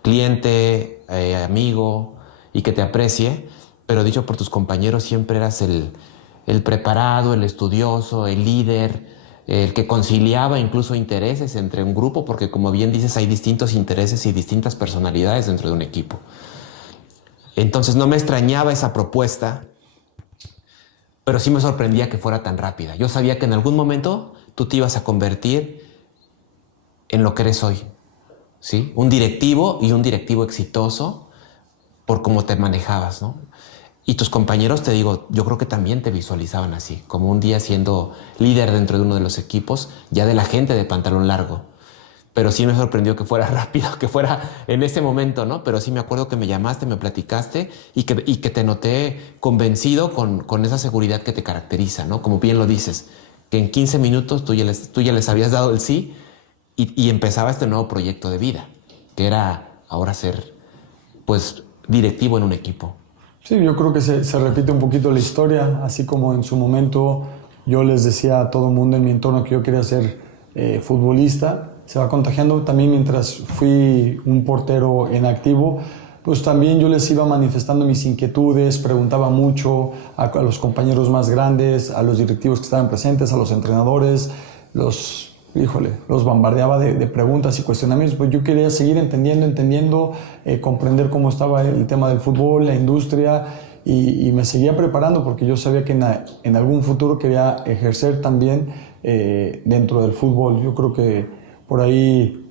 cliente, amigo y que te aprecie, pero dicho por tus compañeros, siempre eras el preparado, el estudioso, el líder, el que conciliaba incluso intereses entre un grupo, porque como bien dices, hay distintos intereses y distintas personalidades dentro de un equipo. Entonces no me extrañaba esa propuesta, pero sí me sorprendía que fuera tan rápida. Yo sabía que en algún momento tú te ibas a convertir en lo que eres hoy, ¿sí? Un directivo, y un directivo exitoso por cómo te manejabas, ¿no? Y tus compañeros, te digo, yo creo que también te visualizaban así, como un día siendo líder dentro de uno de los equipos, ya de la gente de pantalón largo. Pero sí me sorprendió que fuera rápido, que fuera en ese momento, ¿no? Pero sí me acuerdo que me llamaste, me platicaste y que te noté convencido con esa seguridad que te caracteriza, ¿no? Como bien lo dices, que en 15 minutos tú ya les habías dado el sí y empezaba este nuevo proyecto de vida, que era ahora ser, pues, directivo en un equipo. Sí, yo creo que se repite un poquito la historia, así como en su momento yo les decía a todo el mundo en mi entorno que yo quería ser futbolista. Se va contagiando también mientras fui un portero en activo, pues también yo les iba manifestando mis inquietudes, preguntaba mucho a los compañeros más grandes, a los directivos que estaban presentes, a los entrenadores, los bombardeaba de preguntas y cuestionamientos. Pues yo quería seguir entendiendo, comprender cómo estaba el tema del fútbol, la industria, y me seguía preparando porque yo sabía que en algún futuro quería ejercer también dentro del fútbol. Yo creo que por ahí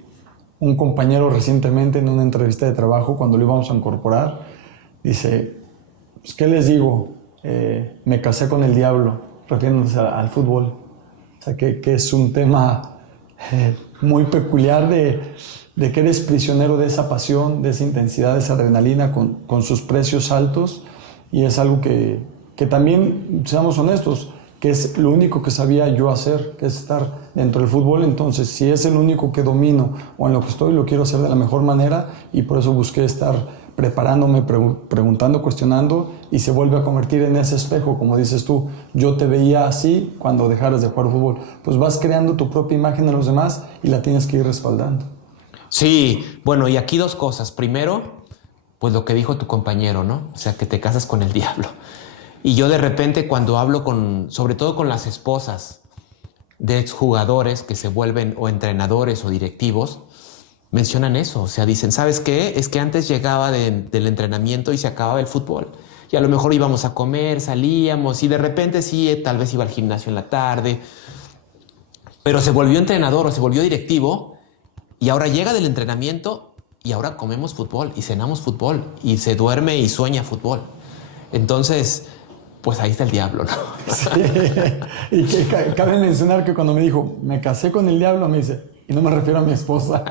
un compañero recientemente en una entrevista de trabajo, cuando lo íbamos a incorporar, dice, pues, ¿qué les digo? Me casé con el diablo, refiriéndose al fútbol. O sea, que es un tema muy peculiar de que eres prisionero de esa pasión, de esa intensidad, de esa adrenalina con sus precios altos, y es algo que también, seamos honestos, que es lo único que sabía yo hacer, que es estar dentro del fútbol. Entonces, si es el único que domino o en lo que estoy, lo quiero hacer de la mejor manera, y por eso busqué estar preparándome, preguntando, cuestionando, y se vuelve a convertir en ese espejo, como dices tú. Yo te veía así cuando dejaras de jugar fútbol. Pues vas creando tu propia imagen de los demás y la tienes que ir respaldando. Sí, bueno, y aquí 2 cosas. Primero, pues lo que dijo tu compañero, ¿no? O sea, que te casas con el diablo. Y yo de repente cuando hablo sobre todo con las esposas de exjugadores que se vuelven o entrenadores o directivos, mencionan eso. O sea, dicen, ¿sabes qué? Es que antes llegaba del entrenamiento y se acababa el fútbol. Y a lo mejor íbamos a comer, salíamos, y de repente sí, tal vez iba al gimnasio en la tarde. Pero se volvió entrenador o se volvió directivo, y ahora llega del entrenamiento y ahora comemos fútbol y cenamos fútbol y se duerme y sueña fútbol. Entonces, pues ahí está el diablo, ¿no? Sí. Y que cabe mencionar que cuando me dijo, me casé con el diablo, me dice, y no me refiero a mi esposa,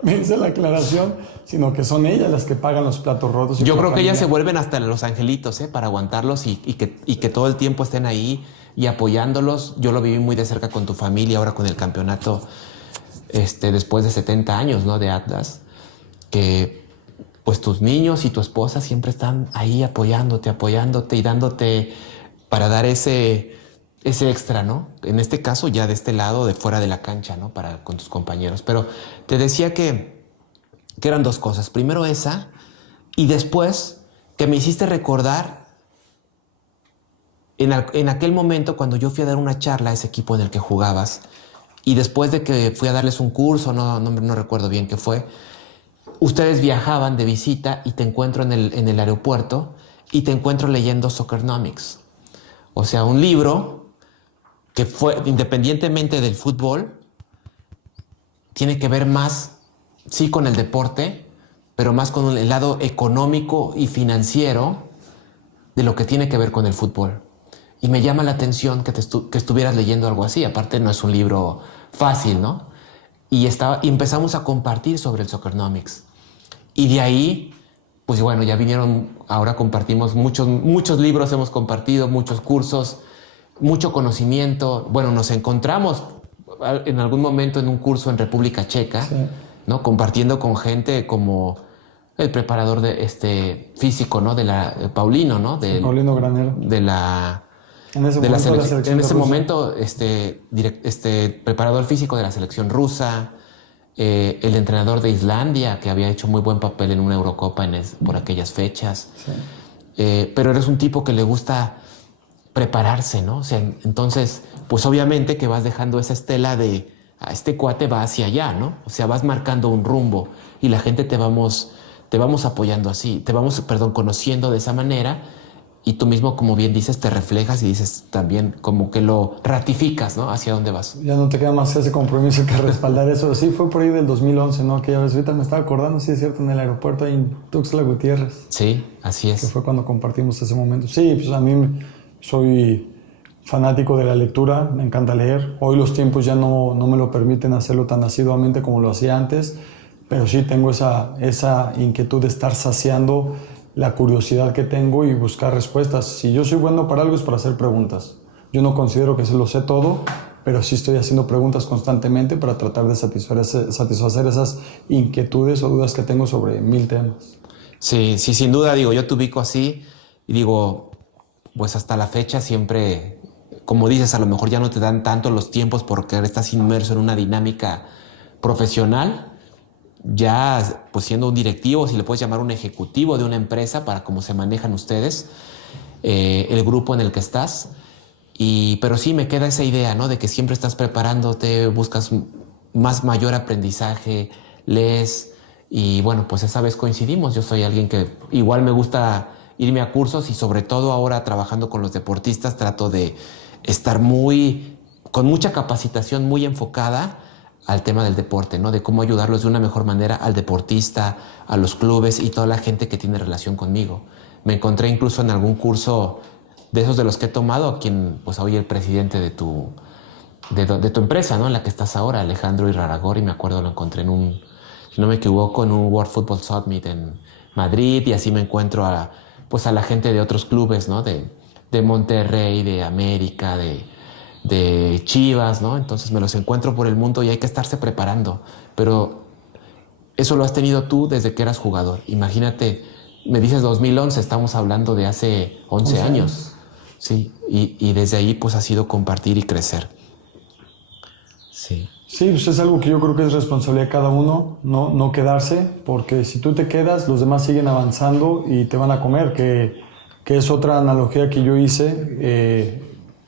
me hice la aclaración, sino que son ellas las que pagan los platos rotos. Yo creo que ellas se vuelven hasta los angelitos, para aguantarlos y que todo el tiempo estén ahí y apoyándolos. Yo lo viví muy de cerca con tu familia, ahora con el campeonato, después de 70 años, ¿no? De Atlas, que pues tus niños y tu esposa siempre están ahí apoyándote y dándote para dar ese extra, ¿no? En este caso ya de este lado, de fuera de la cancha, ¿no? Con tus compañeros. Pero te decía que eran 2 cosas. Primero esa, y después que me hiciste recordar en aquel momento cuando yo fui a dar una charla a ese equipo en el que jugabas, y después de que fui a darles un curso, no recuerdo bien qué fue, ustedes viajaban de visita y te encuentro en el aeropuerto y te encuentro leyendo Soccernomics. O sea, un libro que fue, independientemente del fútbol, tiene que ver más, sí, con el deporte, pero más con el lado económico y financiero de lo que tiene que ver con el fútbol. Y me llama la atención que estuvieras leyendo algo así. Aparte, no es un libro fácil, ¿no? Y empezamos a compartir sobre el Soccernomics. Y de ahí, pues bueno, ya vinieron, ahora compartimos muchos libros, hemos compartido muchos cursos, mucho conocimiento. Bueno, nos encontramos en algún momento en un curso en República Checa, sí, ¿no? Compartiendo con gente como el preparador físico, ¿no? Paulino, ¿no? Paulino Granero. En ese momento, preparador físico de la selección rusa, el entrenador de Islandia, que había hecho muy buen papel en una Eurocopa por aquellas fechas. Sí. Pero eres un tipo que le gusta prepararse, ¿no? O sea, entonces, pues obviamente que vas dejando esa estela de este cuate va hacia allá, ¿no? O sea, vas marcando un rumbo y la gente te vamos apoyando así, conociendo de esa manera. Y tú mismo, como bien dices, te reflejas y dices también como que lo ratificas, ¿no? Hacia dónde vas. Ya no te queda más ese compromiso que respaldar eso. Sí, fue por ahí del 2011, ¿no? Aquella vez, ahorita me estaba acordando, sí es cierto, en el aeropuerto ahí en Tuxtla Gutiérrez. Sí, así es. Que fue cuando compartimos ese momento. Sí, pues a mí soy fanático de la lectura, me encanta leer. Hoy los tiempos ya no me lo permiten hacerlo tan asiduamente como lo hacía antes, pero sí tengo esa inquietud de estar saciando la curiosidad que tengo y buscar respuestas. Si yo soy bueno para algo es para hacer preguntas. Yo no considero que se lo sé todo, pero sí estoy haciendo preguntas constantemente para tratar de satisfacer esas inquietudes o dudas que tengo sobre 1000 temas. Sí, sin duda, yo te ubico así y digo, pues hasta la fecha siempre, como dices, a lo mejor ya no te dan tanto los tiempos porque estás inmerso en una dinámica profesional. Ya pues siendo un directivo, si le puedes llamar un ejecutivo de una empresa para cómo se manejan ustedes, el grupo en el que estás. Pero sí me queda esa idea, ¿no? De que siempre estás preparándote, buscas mayor aprendizaje, lees y bueno, pues esa vez coincidimos. Yo soy alguien que igual me gusta irme a cursos y sobre todo ahora trabajando con los deportistas trato de estar muy con mucha capacitación muy enfocada al tema del deporte, ¿no? De cómo ayudarlos de una mejor manera al deportista, a los clubes y toda la gente que tiene relación conmigo. Me encontré incluso en algún curso de esos de los que he tomado, a quien pues hoy el presidente de tu empresa, ¿no? En la que estás ahora, Alejandro Irarrágorri, me acuerdo, lo encontré si no me equivoco, en un World Football Summit en Madrid, y así me encuentro a la gente de otros clubes, ¿no? De Monterrey, de América, de Chivas, ¿no? Entonces me los encuentro por el mundo y hay que estarse preparando. Pero eso lo has tenido tú desde que eras jugador. Imagínate, me dices 2011, estamos hablando de hace 11 años. Sí, y desde ahí pues ha sido compartir y crecer. Sí. Sí, pues es algo que yo creo que es responsabilidad de cada uno, no quedarse, porque si tú te quedas, los demás siguen avanzando y te van a comer, que es otra analogía que yo hice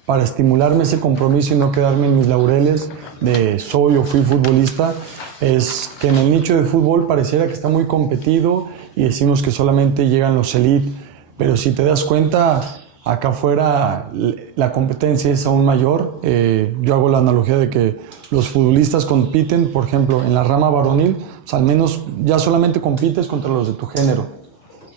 para estimularme ese compromiso y no quedarme en mis laureles de soy o fui futbolista, es que en el nicho de fútbol pareciera que está muy competido y decimos que solamente llegan los elite, pero si te das cuenta, acá afuera la competencia es aún mayor. Yo hago la analogía de que los futbolistas compiten, por ejemplo, en la rama varonil, pues al menos ya solamente compites contra los de tu género.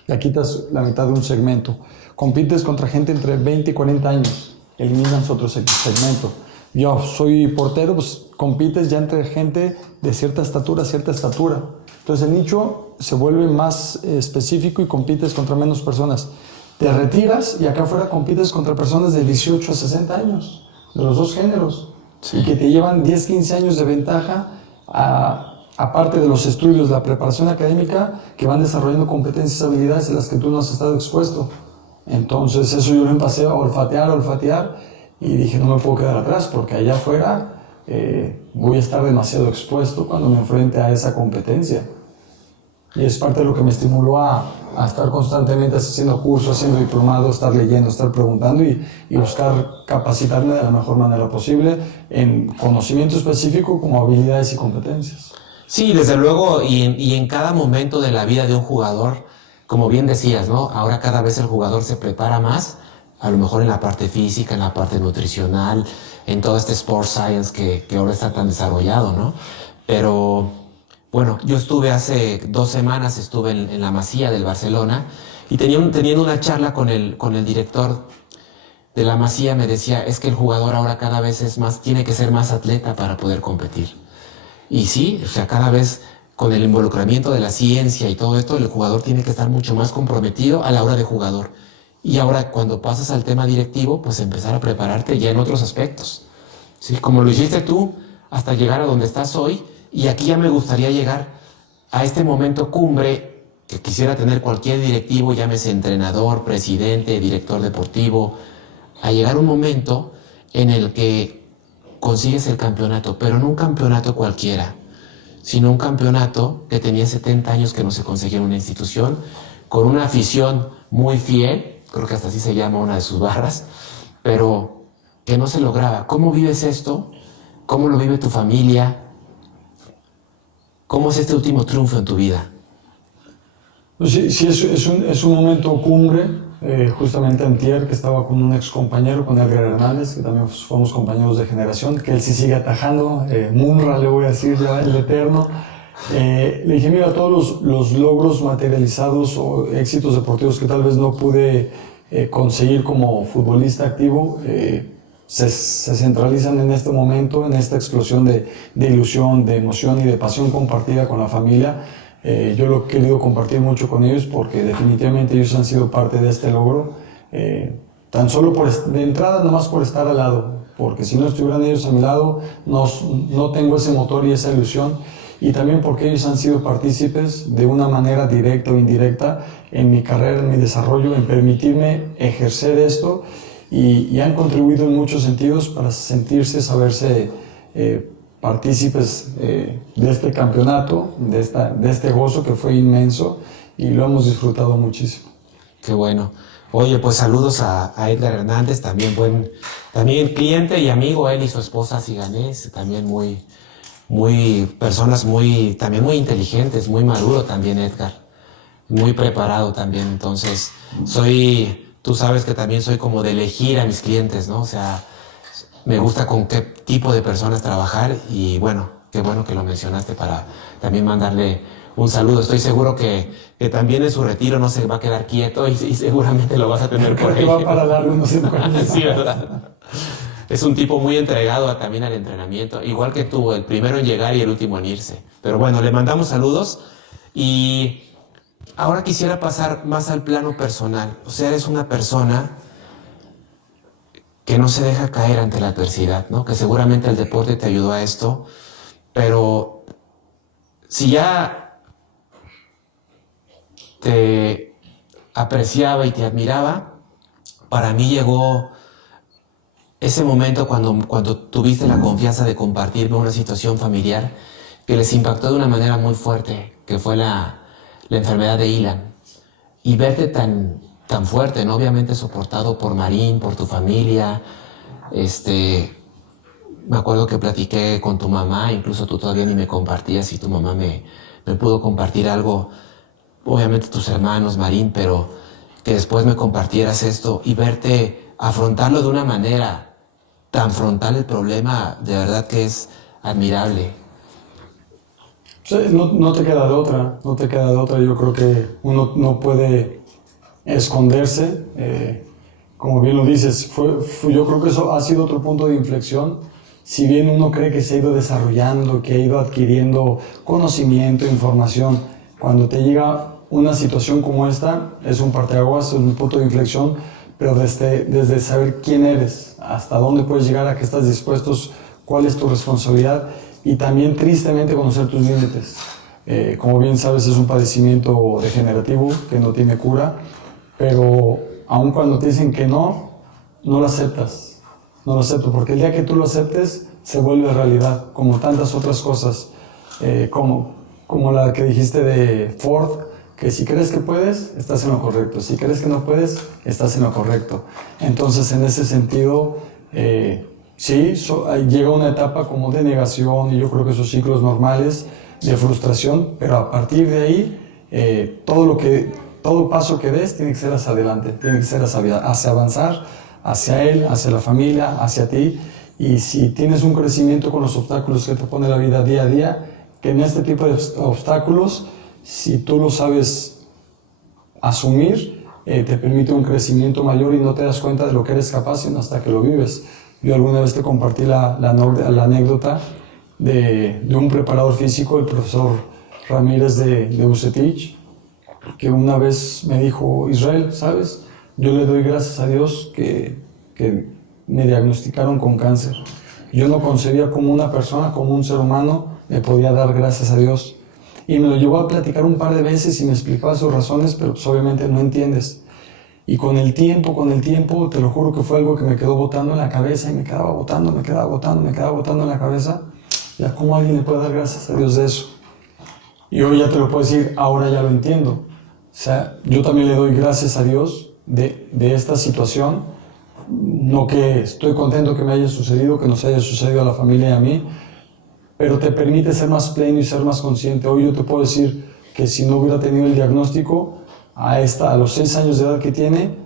Ya quitas la mitad de un segmento. Compites contra gente entre 20 y 40 años. Eliminas otro segmento. Yo soy portero, pues compites ya entre gente de cierta estatura. Entonces el nicho se vuelve más específico y compites contra menos personas. Te retiras y acá afuera compites contra personas de 18 a 60 años, de los dos géneros, sí, y que te llevan 10, 15 años de ventaja, aparte de los estudios, la preparación académica, que van desarrollando competencias, habilidades en las que tú no has estado expuesto. Entonces eso yo lo empecé a olfatear, y dije, no me puedo quedar atrás, porque allá afuera voy a estar demasiado expuesto cuando me enfrente a esa competencia. Y es parte de lo que me estimuló a estar constantemente haciendo cursos, haciendo diplomados, estar leyendo, estar preguntando y buscar capacitarme de la mejor manera posible en conocimiento específico como habilidades y competencias. Sí, desde luego, y en cada momento de la vida de un jugador, como bien decías, ¿no? Ahora cada vez el jugador se prepara más, a lo mejor en la parte física, en la parte nutricional, en todo este sport science que ahora está tan desarrollado, ¿no? Pero bueno, yo estuve hace 2 semanas, estuve en la Masía del Barcelona y teniendo una charla con el director de la Masía, me decía, es que el jugador ahora cada vez tiene que ser más atleta para poder competir. Y sí, o sea, cada vez con el involucramiento de la ciencia y todo esto, el jugador tiene que estar mucho más comprometido a la hora de jugador. Y ahora cuando pasas al tema directivo, pues empezar a prepararte ya en otros aspectos. ¿Sí? Como lo hiciste tú, hasta llegar a donde estás hoy. Y aquí ya me gustaría llegar a este momento cumbre que quisiera tener cualquier directivo, llámese entrenador, presidente, director deportivo, a llegar un momento en el que consigues el campeonato, pero no un campeonato cualquiera, sino un campeonato que tenía 70 años que no se conseguía en una institución, con una afición muy fiel, creo que hasta así se llama una de sus barras, pero que no se lograba. ¿Cómo vives esto? ¿Cómo lo vive tu familia? ¿Cómo es este último triunfo en tu vida? Pues sí, es un momento cumbre. Justamente antier, que estaba con un ex compañero, con Edgar Hernández, que también fuimos compañeros de generación, que él sí sigue atajando, Munra le voy a decir ya, el eterno. Le dije, mira, todos los logros materializados o éxitos deportivos que tal vez no pude conseguir como futbolista activo, se centralizan en este momento, en esta explosión de ilusión, de emoción y de pasión compartida con la familia. Yo lo he querido compartir mucho con ellos porque definitivamente ellos han sido parte de este logro. Tan solo de entrada, nomás por estar al lado, porque si no estuvieran ellos a mi lado, no tengo ese motor y esa ilusión. Y también porque ellos han sido partícipes de una manera directa o indirecta en mi carrera, en mi desarrollo, en permitirme ejercer esto. Y han contribuido en muchos sentidos para saberse partícipes de este campeonato, de este gozo que fue inmenso, y lo hemos disfrutado muchísimo. Qué bueno. Oye, pues saludos a Edgar Hernández, también cliente y amigo, él y su esposa Siganés, también personas también muy inteligentes, muy maduro también Edgar, muy preparado también. Entonces tú sabes que también soy como de elegir a mis clientes, ¿no? O sea, me gusta con qué tipo de personas trabajar y bueno, qué bueno que lo mencionaste para también mandarle un saludo. Estoy seguro que también en su retiro no se va a quedar quieto y seguramente lo vas a tener por ahí. Que va para largo, no sé cuándo. Sí, ¿verdad? Es un tipo muy entregado también al entrenamiento, igual que tú, el primero en llegar y el último en irse. Pero bueno, le mandamos saludos y ahora quisiera pasar más al plano personal. O sea, eres una persona que no se deja caer ante la adversidad, ¿no? Que seguramente el deporte te ayudó a esto, pero si ya te apreciaba y te admiraba, para mí llegó ese momento cuando tuviste la confianza de compartirme una situación familiar que les impactó de una manera muy fuerte, que fue la enfermedad de Ilan. Y verte tan fuerte, ¿no? Obviamente soportado por Marín, por tu familia. Me acuerdo que platiqué con tu mamá, incluso tú todavía ni me compartías y tu mamá me pudo compartir algo, obviamente tus hermanos, Marín, pero que después me compartieras esto y verte afrontarlo de una manera tan frontal el problema, de verdad que es admirable. Sí, no te queda de otra, no te queda de otra. Yo creo que uno no puede esconderse. Como bien lo dices, yo creo que eso ha sido otro punto de inflexión. Si bien uno cree que se ha ido desarrollando, que ha ido adquiriendo conocimiento, información, cuando te llega una situación como esta, es un parteaguas, es un punto de inflexión, pero desde saber quién eres, hasta dónde puedes llegar, a qué estás dispuestos, cuál es tu responsabilidad y también tristemente conocer tus límites. Como bien sabes, es un padecimiento degenerativo que no tiene cura, pero aun cuando te dicen que no lo aceptas. No lo acepto, porque el día que tú lo aceptes, se vuelve realidad, como tantas otras cosas, como la que dijiste de Ford, que si crees que puedes, estás en lo correcto, si crees que no puedes, estás en lo correcto. Entonces, en ese sentido, sí, llega una etapa como de negación, y yo creo que esos ciclos normales de frustración, pero a partir de ahí, todo paso que des tiene que ser hacia adelante, tiene que ser hacia avanzar, hacia él, hacia la familia, hacia ti. Y si tienes un crecimiento con los obstáculos que te pone la vida día a día, que en este tipo de obstáculos, si tú lo sabes asumir, te permite un crecimiento mayor y no te das cuenta de lo que eres capaz sino hasta que lo vives. Yo alguna vez te compartí la anécdota de un preparador físico, el profesor Ramírez de Bucetich, que una vez me dijo: Israel, ¿sabes? Yo le doy gracias a Dios que me diagnosticaron con cáncer. Yo no concebía como una persona, como un ser humano, me podía dar gracias a Dios. Y me lo llevó a platicar un par de veces y me explicaba sus razones, pero pues obviamente no entiendes. Y con el tiempo, te lo juro que fue algo que me quedó botando en la cabeza y me quedaba botando en la cabeza. Ya, ¿cómo alguien le puede dar gracias a Dios de eso? Y hoy ya te lo puedo decir, ahora ya lo entiendo. O sea, yo también le doy gracias a Dios de esta situación, no que estoy contento que me haya sucedido, que nos haya sucedido a la familia y a mí, pero te permite ser más pleno y ser más consciente. Hoy yo te puedo decir que si no hubiera tenido el diagnóstico, a los 6 años de edad que tiene,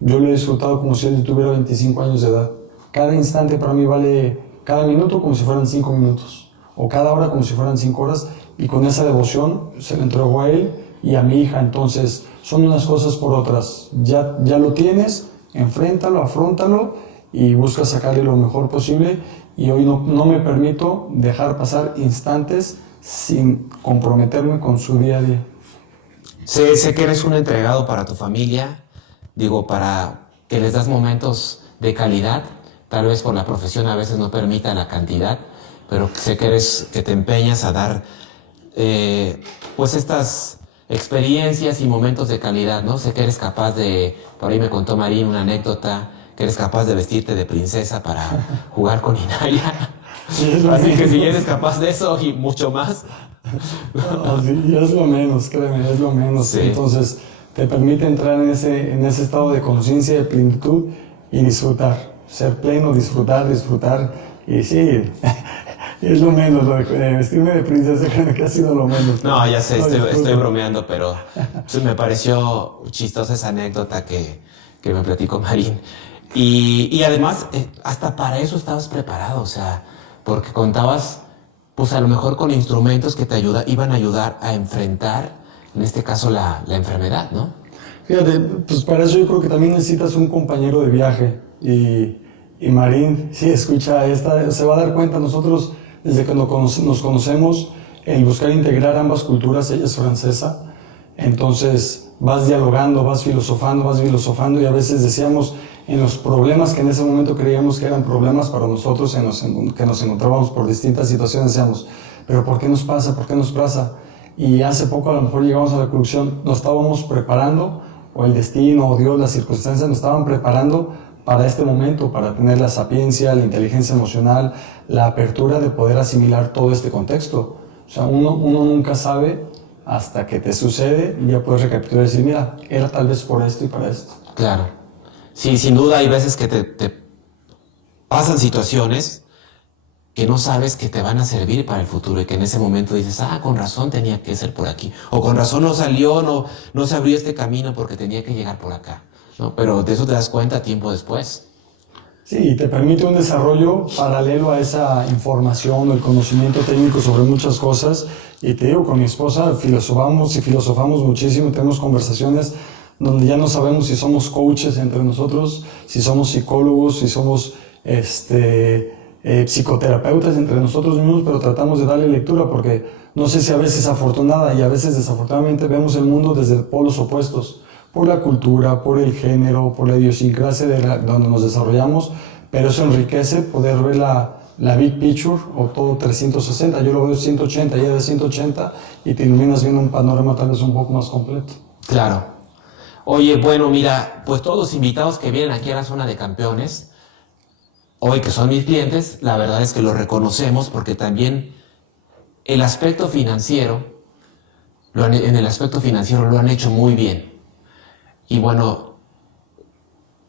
yo lo he disfrutado como si él tuviera 25 años de edad. Cada instante para mí vale, cada minuto como si fueran 5 minutos, o cada hora como si fueran 5 horas, y con esa devoción se le entregó a él y a mi hija. Entonces, son unas cosas por otras. Ya lo tienes, enfréntalo, afróntalo y busca sacarle lo mejor posible. Y hoy no me permito dejar pasar instantes sin comprometerme con su día a día. Sé que eres un entregado para tu familia, para que les das momentos de calidad. Tal vez por la profesión a veces no permita la cantidad, pero sé que te empeñas a dar pues estas experiencias y momentos de calidad, ¿no? Sé que eres capaz por ahí me contó Marín una anécdota, que eres capaz de vestirte de princesa para jugar con Inaya. Sí, así que si eres capaz de eso y mucho más. No, sí, es lo menos, créeme, es lo menos. Sí. Entonces, te permite entrar en ese estado de conciencia, de plenitud y disfrutar. Ser pleno, disfrutar. Y sí, es lo menos, lo de vestirme de princesa, creo que ha sido lo menos. No, ya sé, estoy bromeando, pero pues, me pareció chistosa esa anécdota que me platicó Marín. Y además, hasta para eso estabas preparado, o sea, porque contabas, pues a lo mejor con instrumentos que iban a ayudar a enfrentar, en este caso, la enfermedad, ¿no? Fíjate, pues para eso yo creo que también necesitas un compañero de viaje. Y Marín, si escucha esta, se va a dar cuenta, nosotros desde que nos conocemos, el buscar integrar ambas culturas, ella es francesa, entonces vas dialogando, vas filosofando y a veces decíamos en los problemas que en ese momento creíamos que eran problemas para nosotros, que nos encontrábamos por distintas situaciones, decíamos, pero ¿por qué nos pasa? ¿Por qué nos pasa? Y hace poco a lo mejor llegamos a la conclusión, nos estábamos preparando, o el destino, o Dios, las circunstancias nos estaban preparando para este momento, para tener la sapiencia, la inteligencia emocional, la apertura de poder asimilar todo este contexto. O sea, uno nunca sabe hasta que te sucede y ya puedes recapitular y decir, mira, era tal vez por esto y para esto. Claro. Sí, sin duda hay veces que te pasan situaciones que no sabes que te van a servir para el futuro y que en ese momento dices, con razón tenía que ser por aquí. O con razón no salió, no se abrió este camino porque tenía que llegar por acá, ¿no? Pero de eso te das cuenta tiempo después. Sí, te permite un desarrollo paralelo a esa información o el conocimiento técnico sobre muchas cosas. Y te digo, con mi esposa filosofamos muchísimo, tenemos conversaciones donde ya no sabemos si somos coaches entre nosotros, si somos psicólogos, si somos psicoterapeutas entre nosotros mismos, pero tratamos de darle lectura porque no sé si a veces afortunada y a veces desafortunadamente vemos el mundo desde polos opuestos, por la cultura, por el género, por la idiosincrasia donde nos desarrollamos, pero eso enriquece poder ver la big picture o todo 360, yo lo veo 180, ya de 180 y te iluminas viendo un panorama tal vez un poco más completo. Claro. Oye, bueno, mira, pues todos los invitados que vienen aquí a la zona de campeones, hoy que son mis clientes, la verdad es que los reconocemos porque también el aspecto financiero, en el aspecto financiero lo han hecho muy bien. Y bueno,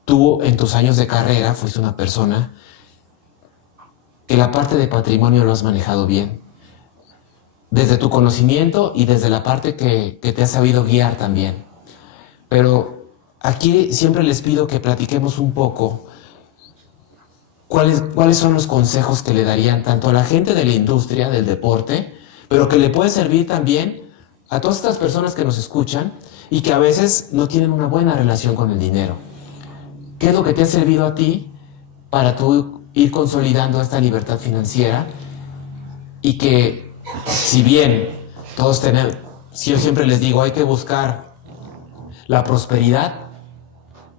tú en tus años de carrera fuiste una persona que la parte de patrimonio lo has manejado bien. Desde tu conocimiento y desde la parte que te has sabido guiar también. Pero aquí siempre les pido que platiquemos un poco cuáles son los consejos que le darían tanto a la gente de la industria del deporte, pero que le puede servir también a todas estas personas que nos escuchan y que a veces no tienen una buena relación con el dinero. ¿Qué es lo que te ha servido a ti para tú ir consolidando esta libertad financiera? Y que, si bien todos tenemos, yo siempre les digo, hay que buscar la prosperidad,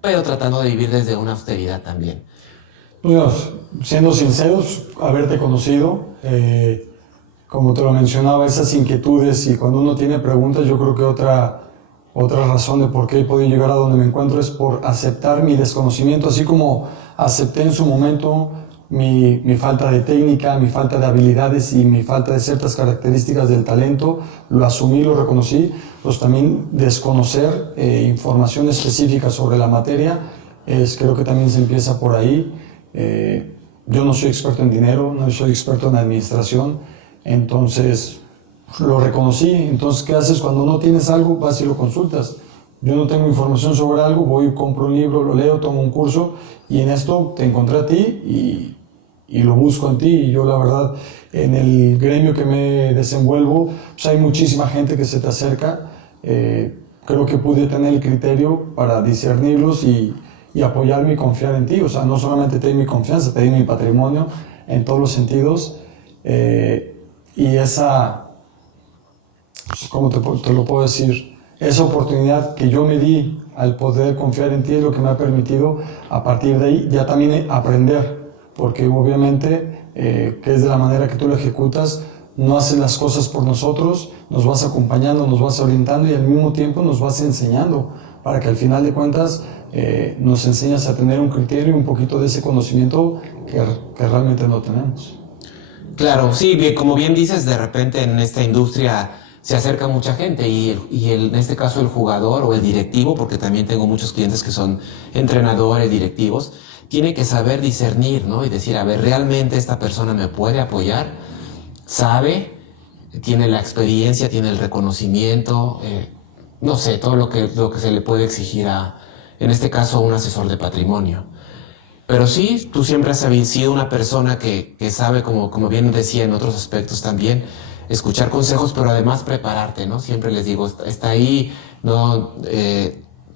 pero tratando de vivir desde una austeridad también. Bueno, siendo sinceros, haberte conocido, como te lo mencionaba, esas inquietudes y cuando uno tiene preguntas, yo creo que otra razón de por qué he podido llegar a donde me encuentro es por aceptar mi desconocimiento, así como acepté en su momento mi falta de técnica, mi falta de habilidades y mi falta de ciertas características del talento, lo asumí, lo reconocí, pues también desconocer información específica sobre la materia, creo que también se empieza por ahí. Yo no soy experto en dinero, no soy experto en administración, entonces lo reconocí. Entonces, ¿qué haces cuando no tienes algo? Vas y lo consultas. Yo no tengo información sobre algo, voy, compro un libro, lo leo, tomo un curso y en esto te encontré a ti y lo busco en ti. Y yo la verdad, en el gremio que me desenvuelvo, pues hay muchísima gente que se te acerca. Creo que pude tener el criterio para discernirlos y apoyarme y confiar en ti. O sea, no solamente te di mi confianza, te di mi patrimonio en todos los sentidos. Y esa, ¿cómo te lo puedo decir? Esa oportunidad que yo me di al poder confiar en ti es lo que me ha permitido a partir de ahí ya también aprender, porque obviamente que es de la manera que tú lo ejecutas, no haces las cosas por nosotros, nos vas acompañando, nos vas orientando y al mismo tiempo nos vas enseñando para que al final de cuentas nos enseñas a tener un criterio y un poquito de ese conocimiento que realmente no tenemos. Claro, sí, como bien dices, de repente en esta industria se acerca mucha gente y en este caso el jugador o el directivo, porque también tengo muchos clientes que son entrenadores, directivos, tiene que saber discernir, ¿no? Y decir, a ver, ¿realmente esta persona me puede apoyar? ¿Sabe? ¿Tiene la experiencia? ¿Tiene el reconocimiento? No sé, todo lo que se le puede exigir en este caso, a un asesor de patrimonio. Pero sí, tú siempre has sido una persona que sabe, como bien decía en otros aspectos también, escuchar consejos, pero además prepararte, ¿no? Siempre les digo, está ahí, ¿no?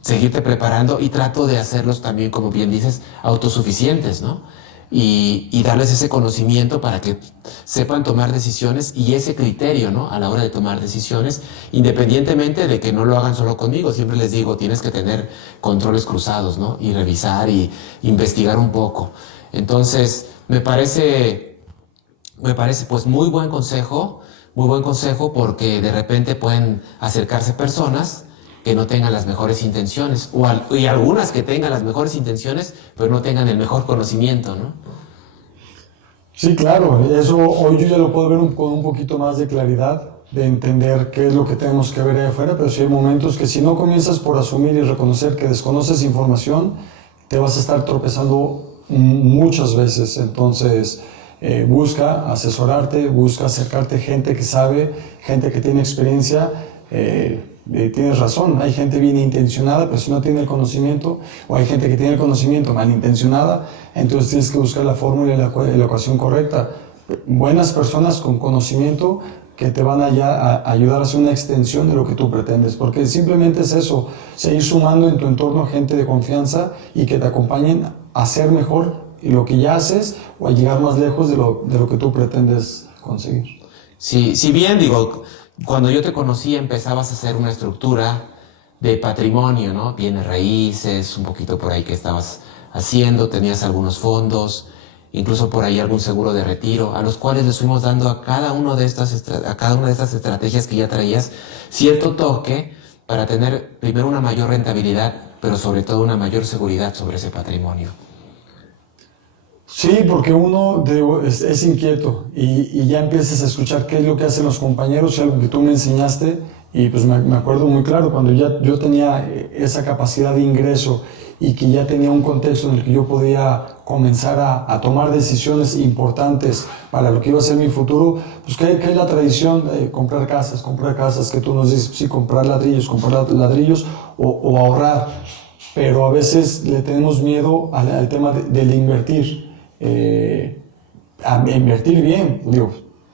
Seguirte preparando y trato de hacerlos también, como bien dices, autosuficientes, ¿no? Y darles ese conocimiento para que sepan tomar decisiones y ese criterio, ¿no? A la hora de tomar decisiones, independientemente de que no lo hagan solo conmigo. Siempre les digo, tienes que tener controles cruzados, ¿no? Y revisar y investigar un poco. Entonces, me parece pues muy buen consejo porque de repente pueden acercarse personas que no tengan las mejores intenciones, y algunas que tengan las mejores intenciones, pero no tengan el mejor conocimiento, ¿no? Sí, claro, eso hoy yo ya lo puedo ver con un poquito más de claridad, de entender qué es lo que tenemos que ver ahí afuera, pero sí hay momentos que si no comienzas por asumir y reconocer que desconoces información, te vas a estar tropezando muchas veces. Entonces, busca asesorarte, busca acercarte gente que sabe, gente que tiene experiencia. Tienes razón, hay gente bien intencionada, pero si no tiene el conocimiento, o hay gente que tiene el conocimiento malintencionada, entonces tienes que buscar la fórmula y la ecuación correcta. Buenas personas con conocimiento que te van a ayudar a hacer una extensión de lo que tú pretendes, porque simplemente es eso, seguir sumando en tu entorno gente de confianza y que te acompañen a hacer mejor lo que ya haces o a llegar más lejos de lo que tú pretendes conseguir. Sí, si bien digo, cuando yo te conocí empezabas a hacer una estructura de patrimonio, ¿no? Bienes raíces, un poquito por ahí que estabas haciendo, tenías algunos fondos, incluso por ahí algún seguro de retiro, a los cuales les fuimos dando a cada una de estas estrategias que ya traías cierto toque para tener primero una mayor rentabilidad, pero sobre todo una mayor seguridad sobre ese patrimonio. Sí, porque uno es inquieto y ya empiezas a escuchar qué es lo que hacen los compañeros y algo que tú me enseñaste, y pues me acuerdo muy claro cuando ya yo tenía esa capacidad de ingreso y que ya tenía un contexto en el que yo podía comenzar a tomar decisiones importantes para lo que iba a ser mi futuro, pues que hay la tradición de comprar casas, que tú nos dices, sí, comprar ladrillos o ahorrar, pero a veces le tenemos miedo al tema del invertir. A invertir bien. Digo,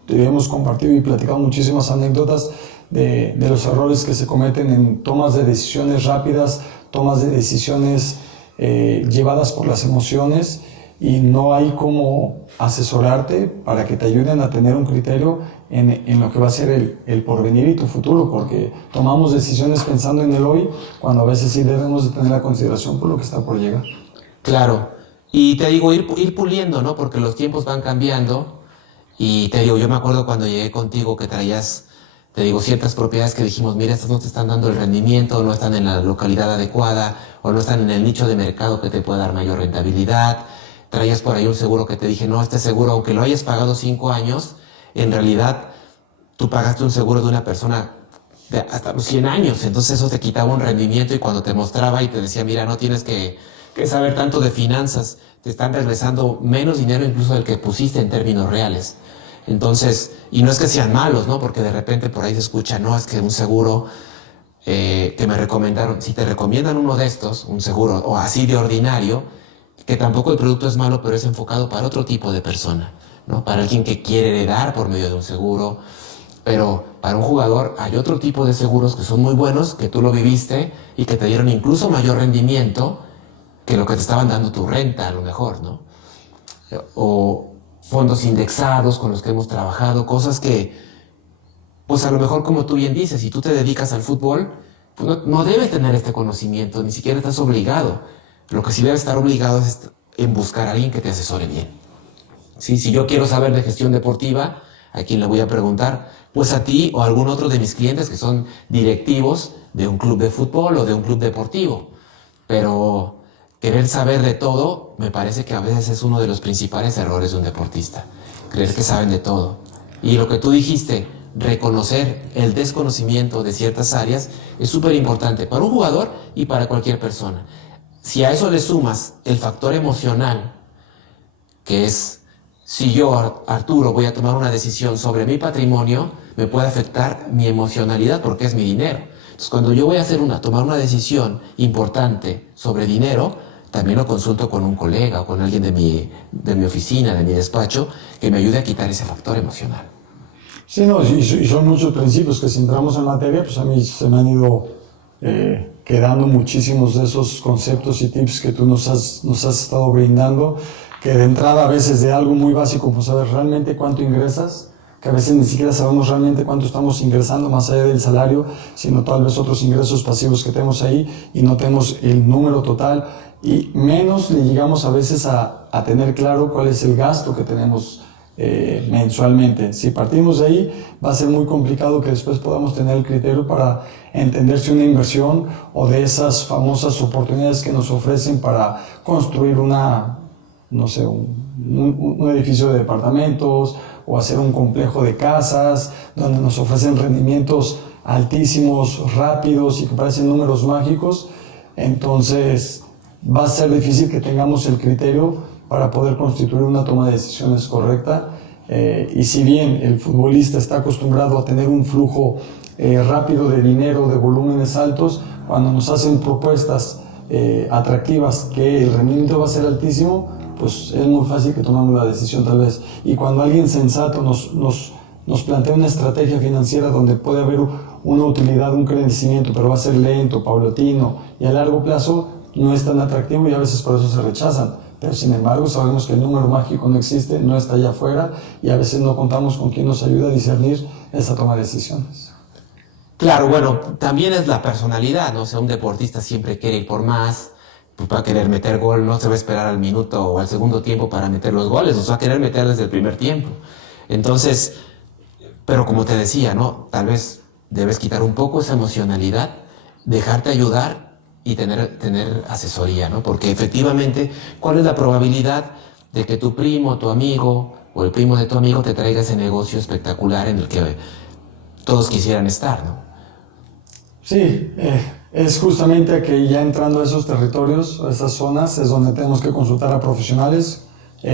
hemos compartido y platicado muchísimas anécdotas de los errores que se cometen en tomas de decisiones rápidas, tomas de decisiones llevadas por las emociones, y no hay cómo asesorarte para que te ayuden a tener un criterio en lo que va a ser el porvenir y tu futuro, porque tomamos decisiones pensando en el hoy, cuando a veces sí debemos de tener la consideración por lo que está por llegar. Claro. Y te digo, ir puliendo, ¿no? Porque los tiempos van cambiando. Y te digo, yo me acuerdo cuando llegué contigo que traías, te digo, ciertas propiedades que dijimos, mira, estas no te están dando el rendimiento, no están en la localidad adecuada, o no están en el nicho de mercado que te pueda dar mayor rentabilidad. Traías por ahí un seguro que te dije, no, este seguro, aunque lo hayas pagado 5 años, en realidad tú pagaste un seguro de una persona de hasta los 100 años. Entonces eso te quitaba un rendimiento, y cuando te mostraba y te decía, mira, no tienes que saber tanto de finanzas, te están regresando menos dinero incluso del que pusiste en términos reales. Entonces, y no es que sean malos, ¿no? Porque de repente por ahí se escucha, no, es que un seguro que me recomendaron, si te recomiendan uno de estos, un seguro o así de ordinario, que tampoco el producto es malo, pero es enfocado para otro tipo de persona, ¿no? Para alguien que quiere heredar por medio de un seguro, pero para un jugador hay otro tipo de seguros que son muy buenos, que tú lo viviste y que te dieron incluso mayor rendimiento que lo que te estaban dando tu renta, a lo mejor, ¿no? O fondos indexados con los que hemos trabajado, cosas que, pues a lo mejor, como tú bien dices, si tú te dedicas al fútbol, pues no debes tener este conocimiento, ni siquiera estás obligado. Lo que sí debes estar obligado es en buscar a alguien que te asesore bien. ¿Sí? Si yo quiero saber de gestión deportiva, ¿a quién le voy a preguntar? Pues a ti o a algún otro de mis clientes que son directivos de un club de fútbol o de un club deportivo. Pero querer saber de todo, me parece que a veces es uno de los principales errores de un deportista. Creer que saben de todo. Y lo que tú dijiste, reconocer el desconocimiento de ciertas áreas, es súper importante para un jugador y para cualquier persona. Si a eso le sumas el factor emocional, que es, si yo, Arturo, voy a tomar una decisión sobre mi patrimonio, me puede afectar mi emocionalidad porque es mi dinero. Entonces, cuando yo voy a tomar una decisión importante sobre dinero, también lo consulto con un colega o con alguien de mi oficina, de mi despacho, que me ayude a quitar ese factor emocional. Sí, no, y son muchos principios que si entramos en materia, pues a mí se me han ido quedando muchísimos de esos conceptos y tips que tú nos has estado brindando, que de entrada a veces de algo muy básico como saber realmente cuánto ingresas, que a veces ni siquiera sabemos realmente cuánto estamos ingresando más allá del salario, sino tal vez otros ingresos pasivos que tenemos ahí y no tenemos el número total y menos le llegamos a veces a tener claro cuál es el gasto que tenemos mensualmente. Si partimos de ahí, va a ser muy complicado que después podamos tener el criterio para entender si una inversión o de esas famosas oportunidades que nos ofrecen para construir no sé, un edificio de departamentos o hacer un complejo de casas donde nos ofrecen rendimientos altísimos, rápidos y que parecen números mágicos, entonces va a ser difícil que tengamos el criterio para poder constituir una toma de decisiones correcta. Y si bien el futbolista está acostumbrado a tener un flujo rápido de dinero, de volúmenes altos, cuando nos hacen propuestas atractivas que el rendimiento va a ser altísimo, pues es muy fácil que tomemos la decisión tal vez. Y cuando alguien sensato nos plantea una estrategia financiera donde puede haber una utilidad, un crecimiento, pero va a ser lento, paulatino y a largo plazo, no es tan atractivo y a veces por eso se rechazan. Pero sin embargo sabemos que el número mágico no existe, no está allá afuera y a veces no contamos con quien nos ayude a discernir esa toma de decisiones. Claro, bueno, también es la personalidad, ¿no? O sea, un deportista siempre quiere ir por más, pues va a querer meter gol, no se va a esperar al minuto o al segundo tiempo para meter los goles, o sea, va a querer meter desde el primer tiempo. Entonces, pero como te decía, ¿no? Tal vez debes quitar un poco esa emocionalidad, dejarte ayudar y tener asesoría, ¿no? Porque efectivamente, ¿cuál es la probabilidad de que tu primo, tu amigo o el primo de tu amigo te traiga ese negocio espectacular en el que todos quisieran estar, ¿no? Sí, es justamente que ya entrando a esos territorios, a esas zonas, es donde tenemos que consultar a profesionales,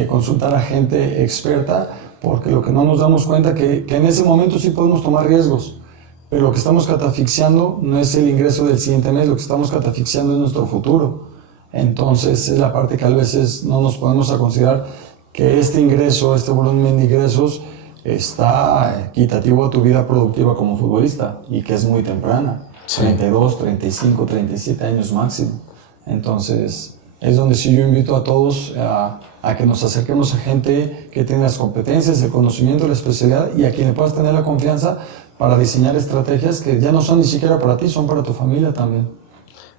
consultar a gente experta, porque lo que no nos damos cuenta que en ese momento sí podemos tomar riesgos. Pero lo que estamos catafixiando no es el ingreso del siguiente mes, lo que estamos catafixiando es nuestro futuro. Entonces es la parte que a veces no nos ponemos a considerar que este ingreso, este volumen de ingresos está equitativo a tu vida productiva como futbolista y que es muy temprana, sí. 32, 35, 37 años máximo. Entonces es donde sí yo invito a todos a que nos acerquemos a gente que tiene las competencias, el conocimiento, la especialidad y a quien le puedas tener la confianza para diseñar estrategias que ya no son ni siquiera para ti, son para tu familia también.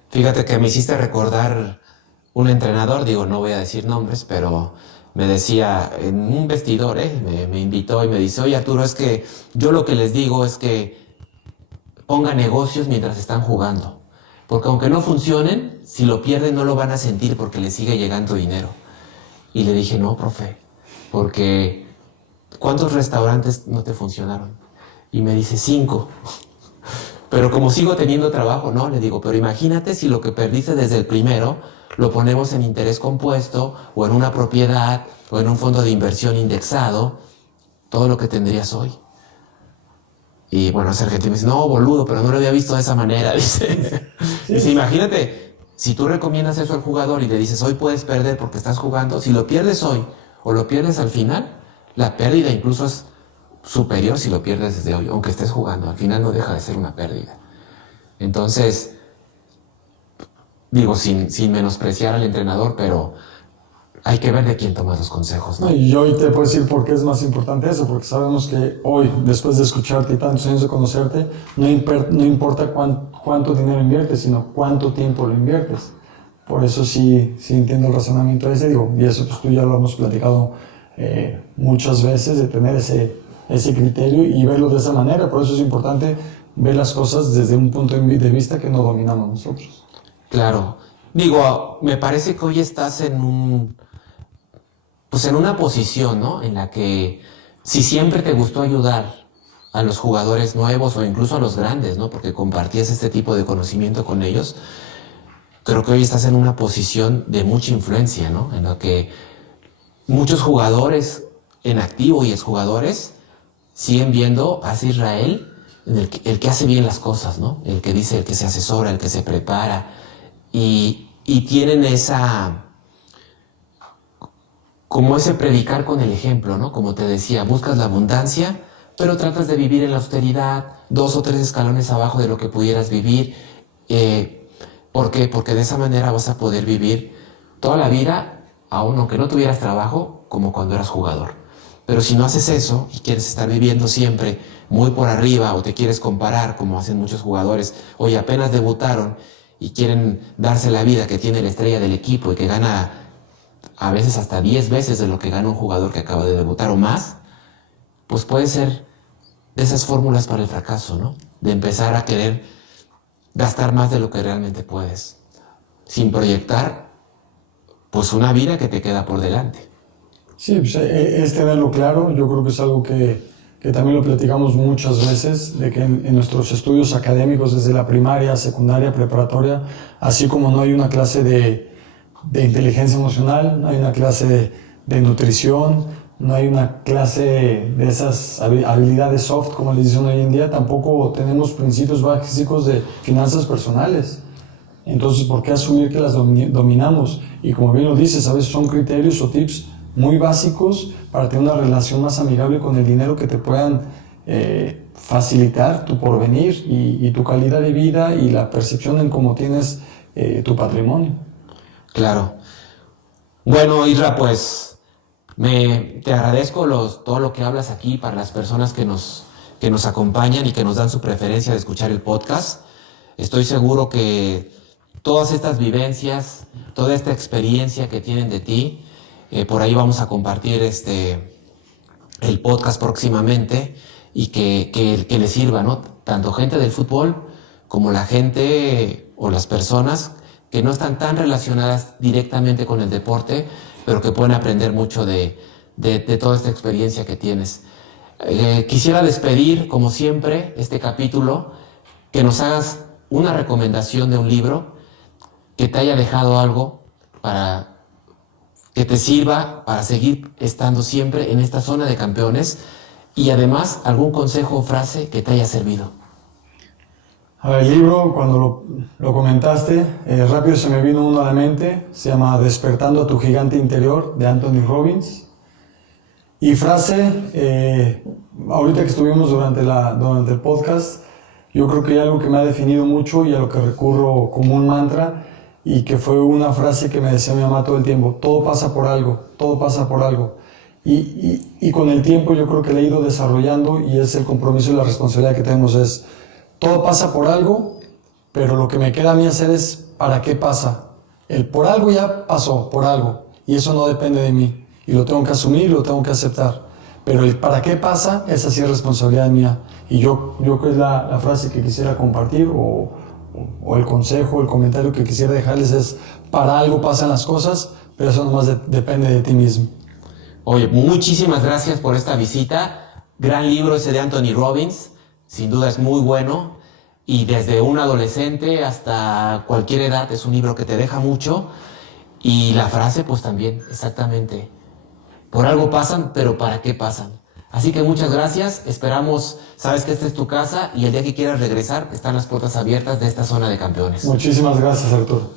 Fíjate que me hiciste recordar un entrenador, digo, no voy a decir nombres, pero me decía en un vestidor, me invitó y me dice, oye Arturo, es que yo lo que les digo es que pongan negocios mientras están jugando, porque aunque no funcionen, si lo pierden no lo van a sentir porque les sigue llegando dinero. Y le dije, no, profe, porque ¿cuántos restaurantes no te funcionaron? Y me dice 5. Pero como sigo teniendo trabajo, no, le digo, pero imagínate si lo que perdiste desde el primero lo ponemos en interés compuesto o en una propiedad o en un fondo de inversión indexado, todo lo que tendrías hoy. Y bueno, ese argentino me dice, no, boludo, pero no lo había visto de esa manera, dice. Dice, imagínate, si tú recomiendas eso al jugador y le dices, hoy puedes perder porque estás jugando, si lo pierdes hoy o lo pierdes al final, la pérdida incluso es superior si lo pierdes desde hoy, aunque estés jugando, al final no deja de ser una pérdida. Entonces, digo, sin menospreciar al entrenador, pero hay que ver de quién toma los consejos, ¿no? Y hoy te puedo decir por qué es más importante eso, porque sabemos que hoy, después de escucharte y tantos años de conocerte, no importa cuánto dinero inviertes, sino cuánto tiempo lo inviertes. Por eso sí entiendo el razonamiento ese, digo, y eso pues tú ya lo hemos platicado muchas veces, de tener ese criterio y verlo de esa manera. Por eso es importante ver las cosas desde un punto de vista que no dominamos nosotros. Claro. Digo, me parece que hoy estás en una posición, ¿no? En la que si siempre te gustó ayudar a los jugadores nuevos o incluso a los grandes, ¿no? Porque compartías este tipo de conocimiento con ellos, creo que hoy estás en una posición de mucha influencia, ¿no? En la que muchos jugadores en activo y exjugadores siguen viendo a ese Israel, el que hace bien las cosas, ¿no? El que dice, el que se asesora, el que se prepara. Y y tienen como ese predicar con el ejemplo, ¿no? Como te decía, buscas la abundancia, pero tratas de vivir en la austeridad, 2 o 3 escalones abajo de lo que pudieras vivir. ¿Por qué? Porque de esa manera vas a poder vivir toda la vida, aun aunque no tuvieras trabajo, como cuando eras jugador. Pero si no haces eso y quieres estar viviendo siempre muy por arriba o te quieres comparar, como hacen muchos jugadores, oye, apenas debutaron y quieren darse la vida que tiene la estrella del equipo y que gana a veces hasta 10 veces de lo que gana un jugador que acaba de debutar o más, pues puede ser de esas fórmulas para el fracaso, ¿no? De empezar a querer gastar más de lo que realmente puedes, sin proyectar pues una vida que te queda por delante. Sí, pues es tenerlo claro. Yo creo que es algo que también lo platicamos muchas veces, de que en nuestros estudios académicos, desde la primaria, secundaria, preparatoria, así como no hay una clase de inteligencia emocional, no hay una clase de nutrición, no hay una clase de esas habilidades soft, como les dicen hoy en día, tampoco tenemos principios básicos de finanzas personales. Entonces, ¿por qué asumir que las dominamos? Y como bien lo dices, a veces son criterios o tips muy básicos para tener una relación más amigable con el dinero que te puedan facilitar tu porvenir y tu calidad de vida y la percepción en cómo tienes tu patrimonio. Claro. Bueno, Isra, pues te agradezco todo lo que hablas aquí para las personas que nos acompañan y que nos dan su preferencia de escuchar el podcast. Estoy seguro que todas estas vivencias, toda esta experiencia que tienen de ti, por ahí vamos a compartir el podcast próximamente y que les sirva, ¿no? Tanto gente del fútbol como la gente o las personas que no están tan relacionadas directamente con el deporte, pero que pueden aprender mucho de toda esta experiencia que tienes. Quisiera despedir, como siempre, este capítulo, que nos hagas una recomendación de un libro que te haya dejado algo para que te sirva para seguir estando siempre en esta zona de campeones y además algún consejo o frase que te haya servido. A ver, el libro, cuando lo comentaste, rápido se me vino uno a la mente, se llama Despertando a tu gigante interior, de Anthony Robbins. Y frase, ahorita que estuvimos durante el podcast, yo creo que hay algo que me ha definido mucho y a lo que recurro como un mantra, y que fue una frase que me decía mi mamá todo el tiempo: todo pasa por algo, todo pasa por algo. Y con el tiempo yo creo que le he ido desarrollando, y es el compromiso y la responsabilidad que tenemos, es todo pasa por algo, pero lo que me queda a mí hacer es ¿para qué pasa? El por algo ya pasó, por algo, y eso no depende de mí, y lo tengo que asumir, lo tengo que aceptar. Pero el para qué pasa, esa sí es responsabilidad mía. Y yo creo que es la frase que quisiera compartir, o el consejo, el comentario que quisiera dejarles es: para algo pasan las cosas, pero eso nomás depende de ti mismo. Oye, muchísimas gracias por esta visita. Gran libro ese de Anthony Robbins, sin duda es muy bueno, y desde un adolescente hasta cualquier edad es un libro que te deja mucho. Y la frase pues también, exactamente, por algo pasan, pero ¿para qué pasan? Así que muchas gracias, esperamos, sabes que esta es tu casa y el día que quieras regresar están las puertas abiertas de esta zona de campeones. Muchísimas gracias, Arturo.